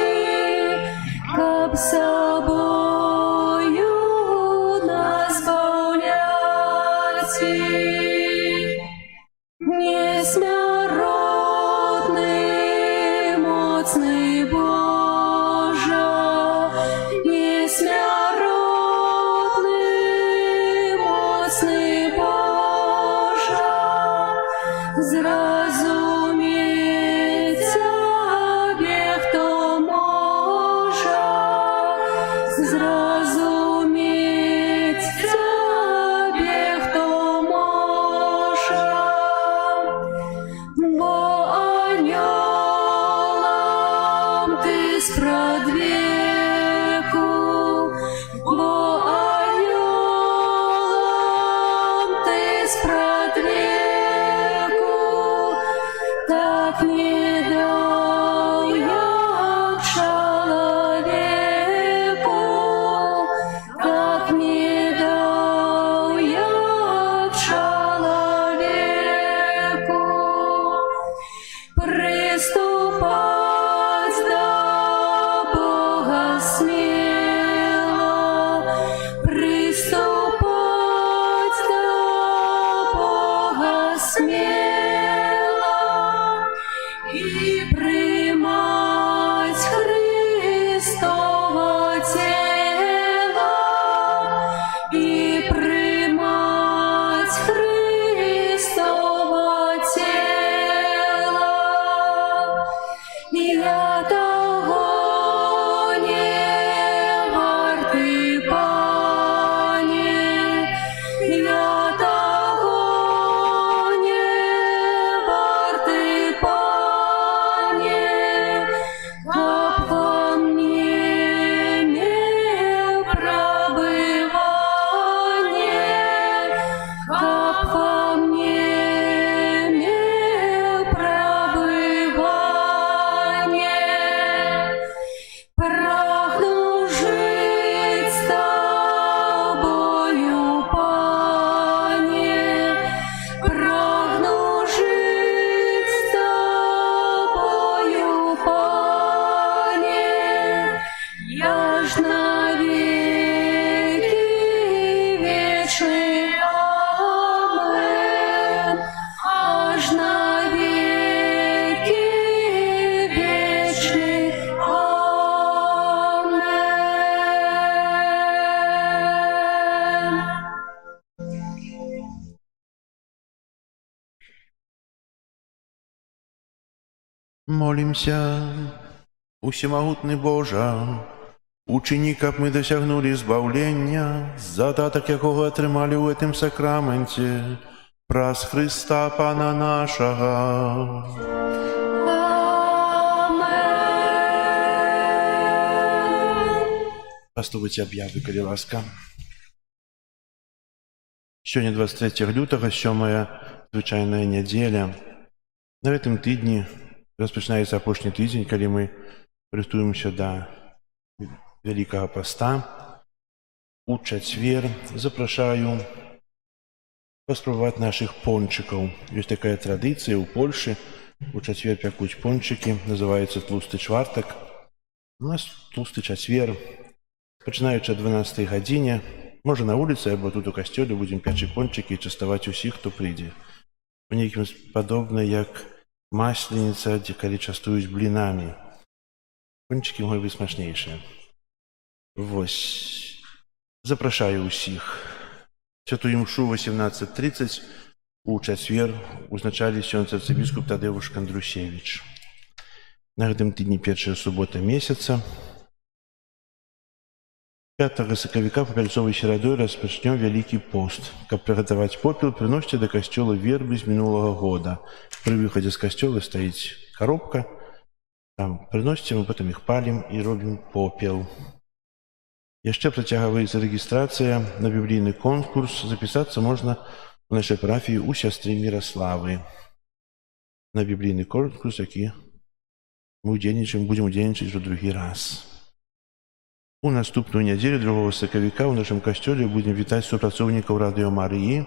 как собою нас бавляти. Несмяротный, моцный Боже, несмяротный, моцный Боже, зразумець Тебе, хто може, зразумець Тебе, хто може. Бо анёлам Ты спрадвеку, бо анёлам Ты спрадвеку, так не дал як чалавеку, так не дал як чалавеку. Приступать до Бога смело, приступать до Бога смело и примать Христово тело, и примать Христово тело. Я того не варты, Пане, я того не варты, Пане, Молимся, усемагутны Божа, учини, каб мы досягнули збавлення, задаток якого атрымалі ў гэтым сакраменце, праз Христа Пана нашага. Паслухайце аб'явы, калі ласка. Сёння 23 лютага, 7-я звычайная нядзеля. На гэтым тыдні распачынаецца апошні тыдзень, калі мы рыхтуемся да Вялікага паста. У чацвер запрашаю паспрабаваць нашых пончыкаў. Ёсць такая традыцыя ў Польшы. У чацвер пякуць пончыкі, называецца тлусты чвартак. У нас тлусты чацвер. Пачынаючы о 12 гадзіне, можа на вуліцы або тут у касцёле будзем пячы пончыкі і частаваць усіх, хто прыйдзе. У нейкім падобна, як масленіца, дзе калі частуюць блінамі. Пончыкі могуць быць смачнейшыя. Вось. Запрашаю ўсіх. Святую імшу 18:30 у чацвер узначалі сёння арцыбіскуп Тадэвуш Кандрусевіч. На гэтым тыдні першая субота месяца. 5 сакавіка папяльцовай серадой распачнём Вялікі пост. Каб прыгатаваць попел, прыносьце да касцёла вербы з мінулага года. Пры выхадзе з касцёла стаіць коробка. Там прыносьце, мы потым іх палім і робім попел. Яшчэ працягваецца рэгістрацыя на біблійны конкурс. Запісацца можна у нашай парафіі у сястры Міраславы. На біблійны конкурс, які мы будзем удзельнічаць у другі раз. У наступную нядзелю 2 сакавіка ў нашым касцёле будзем вітаць супрацоўнікаў Радыё Марыі,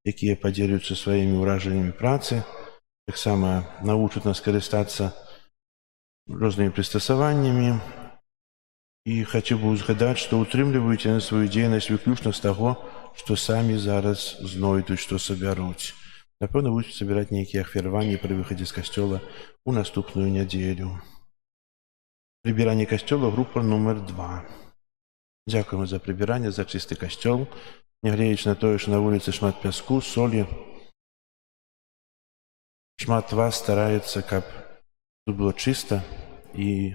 якія падзелюцца сваімі ўражаннямі працы, таксама навучаць нас карыстацца рознымі прыстасаваннямі. І хацеў бы узгадаць, што ўтрымліваюць на сваю дзейнасць выключна з таго, што самі зараз знойдуць, што сабяруць. Напэўна, будуць сабіраць нейкія ахвяраванні пры выхадзе з касцёла ў наступную нядзелю. Прыбіранне касцёла, група нумар 2. Дзякуем за прыбіранне, за чысты касцёл. Нягледзячы на тое, што на вуліцы шмат пяску, солі. Шмат вас стараецца, каб тут было чыста і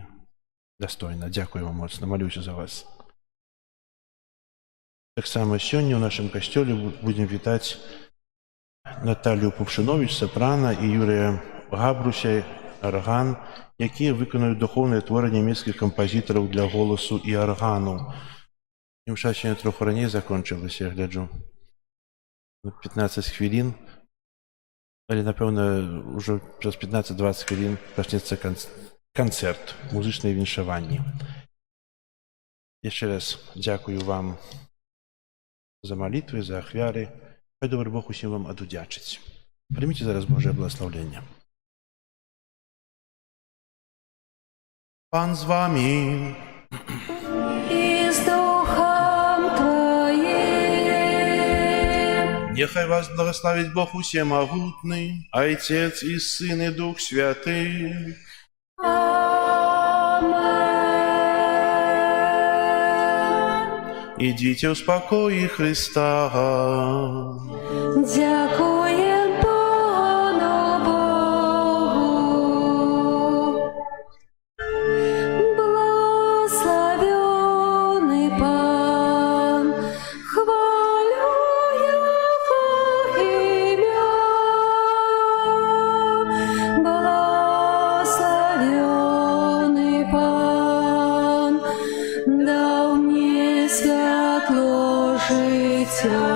дастойна. Дзякую вам моцна, малюся за вас. Таксама сёння ў нашым касцёле будзем вітаць Наталію Пупшыновіч, сапрана, і Юрыя Габруся, арган, якія выканаюць духоўныя творы нямецкіх кампазітараў для голасу і аргану. Імша сёння троху раней закончылася, я гляджу. 15 хвілін, але, напэўна, ўжо праз 15-20 хвілін пачнецца канцэрт, музычныя віншаванні. Яшчэ раз дзякую вам за малітвы, за ахвяры. Хай добры Бог усім вам адудзячыць. Прыміце зараз Божае благаслаўленне. Пан з вами. И с духом Твоим. Нехай вас благословить Бог усемогутный, Отец и Сын и Дух Святый. Амен. Идите в спокое Христа. Дякуем Пану Богу. Благословенный Пан, хвалю Его имя. Благословенный Пан, дал мне святло життя.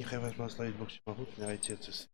Нехай вас благословить Бог Всемогутний, Отец и Сын.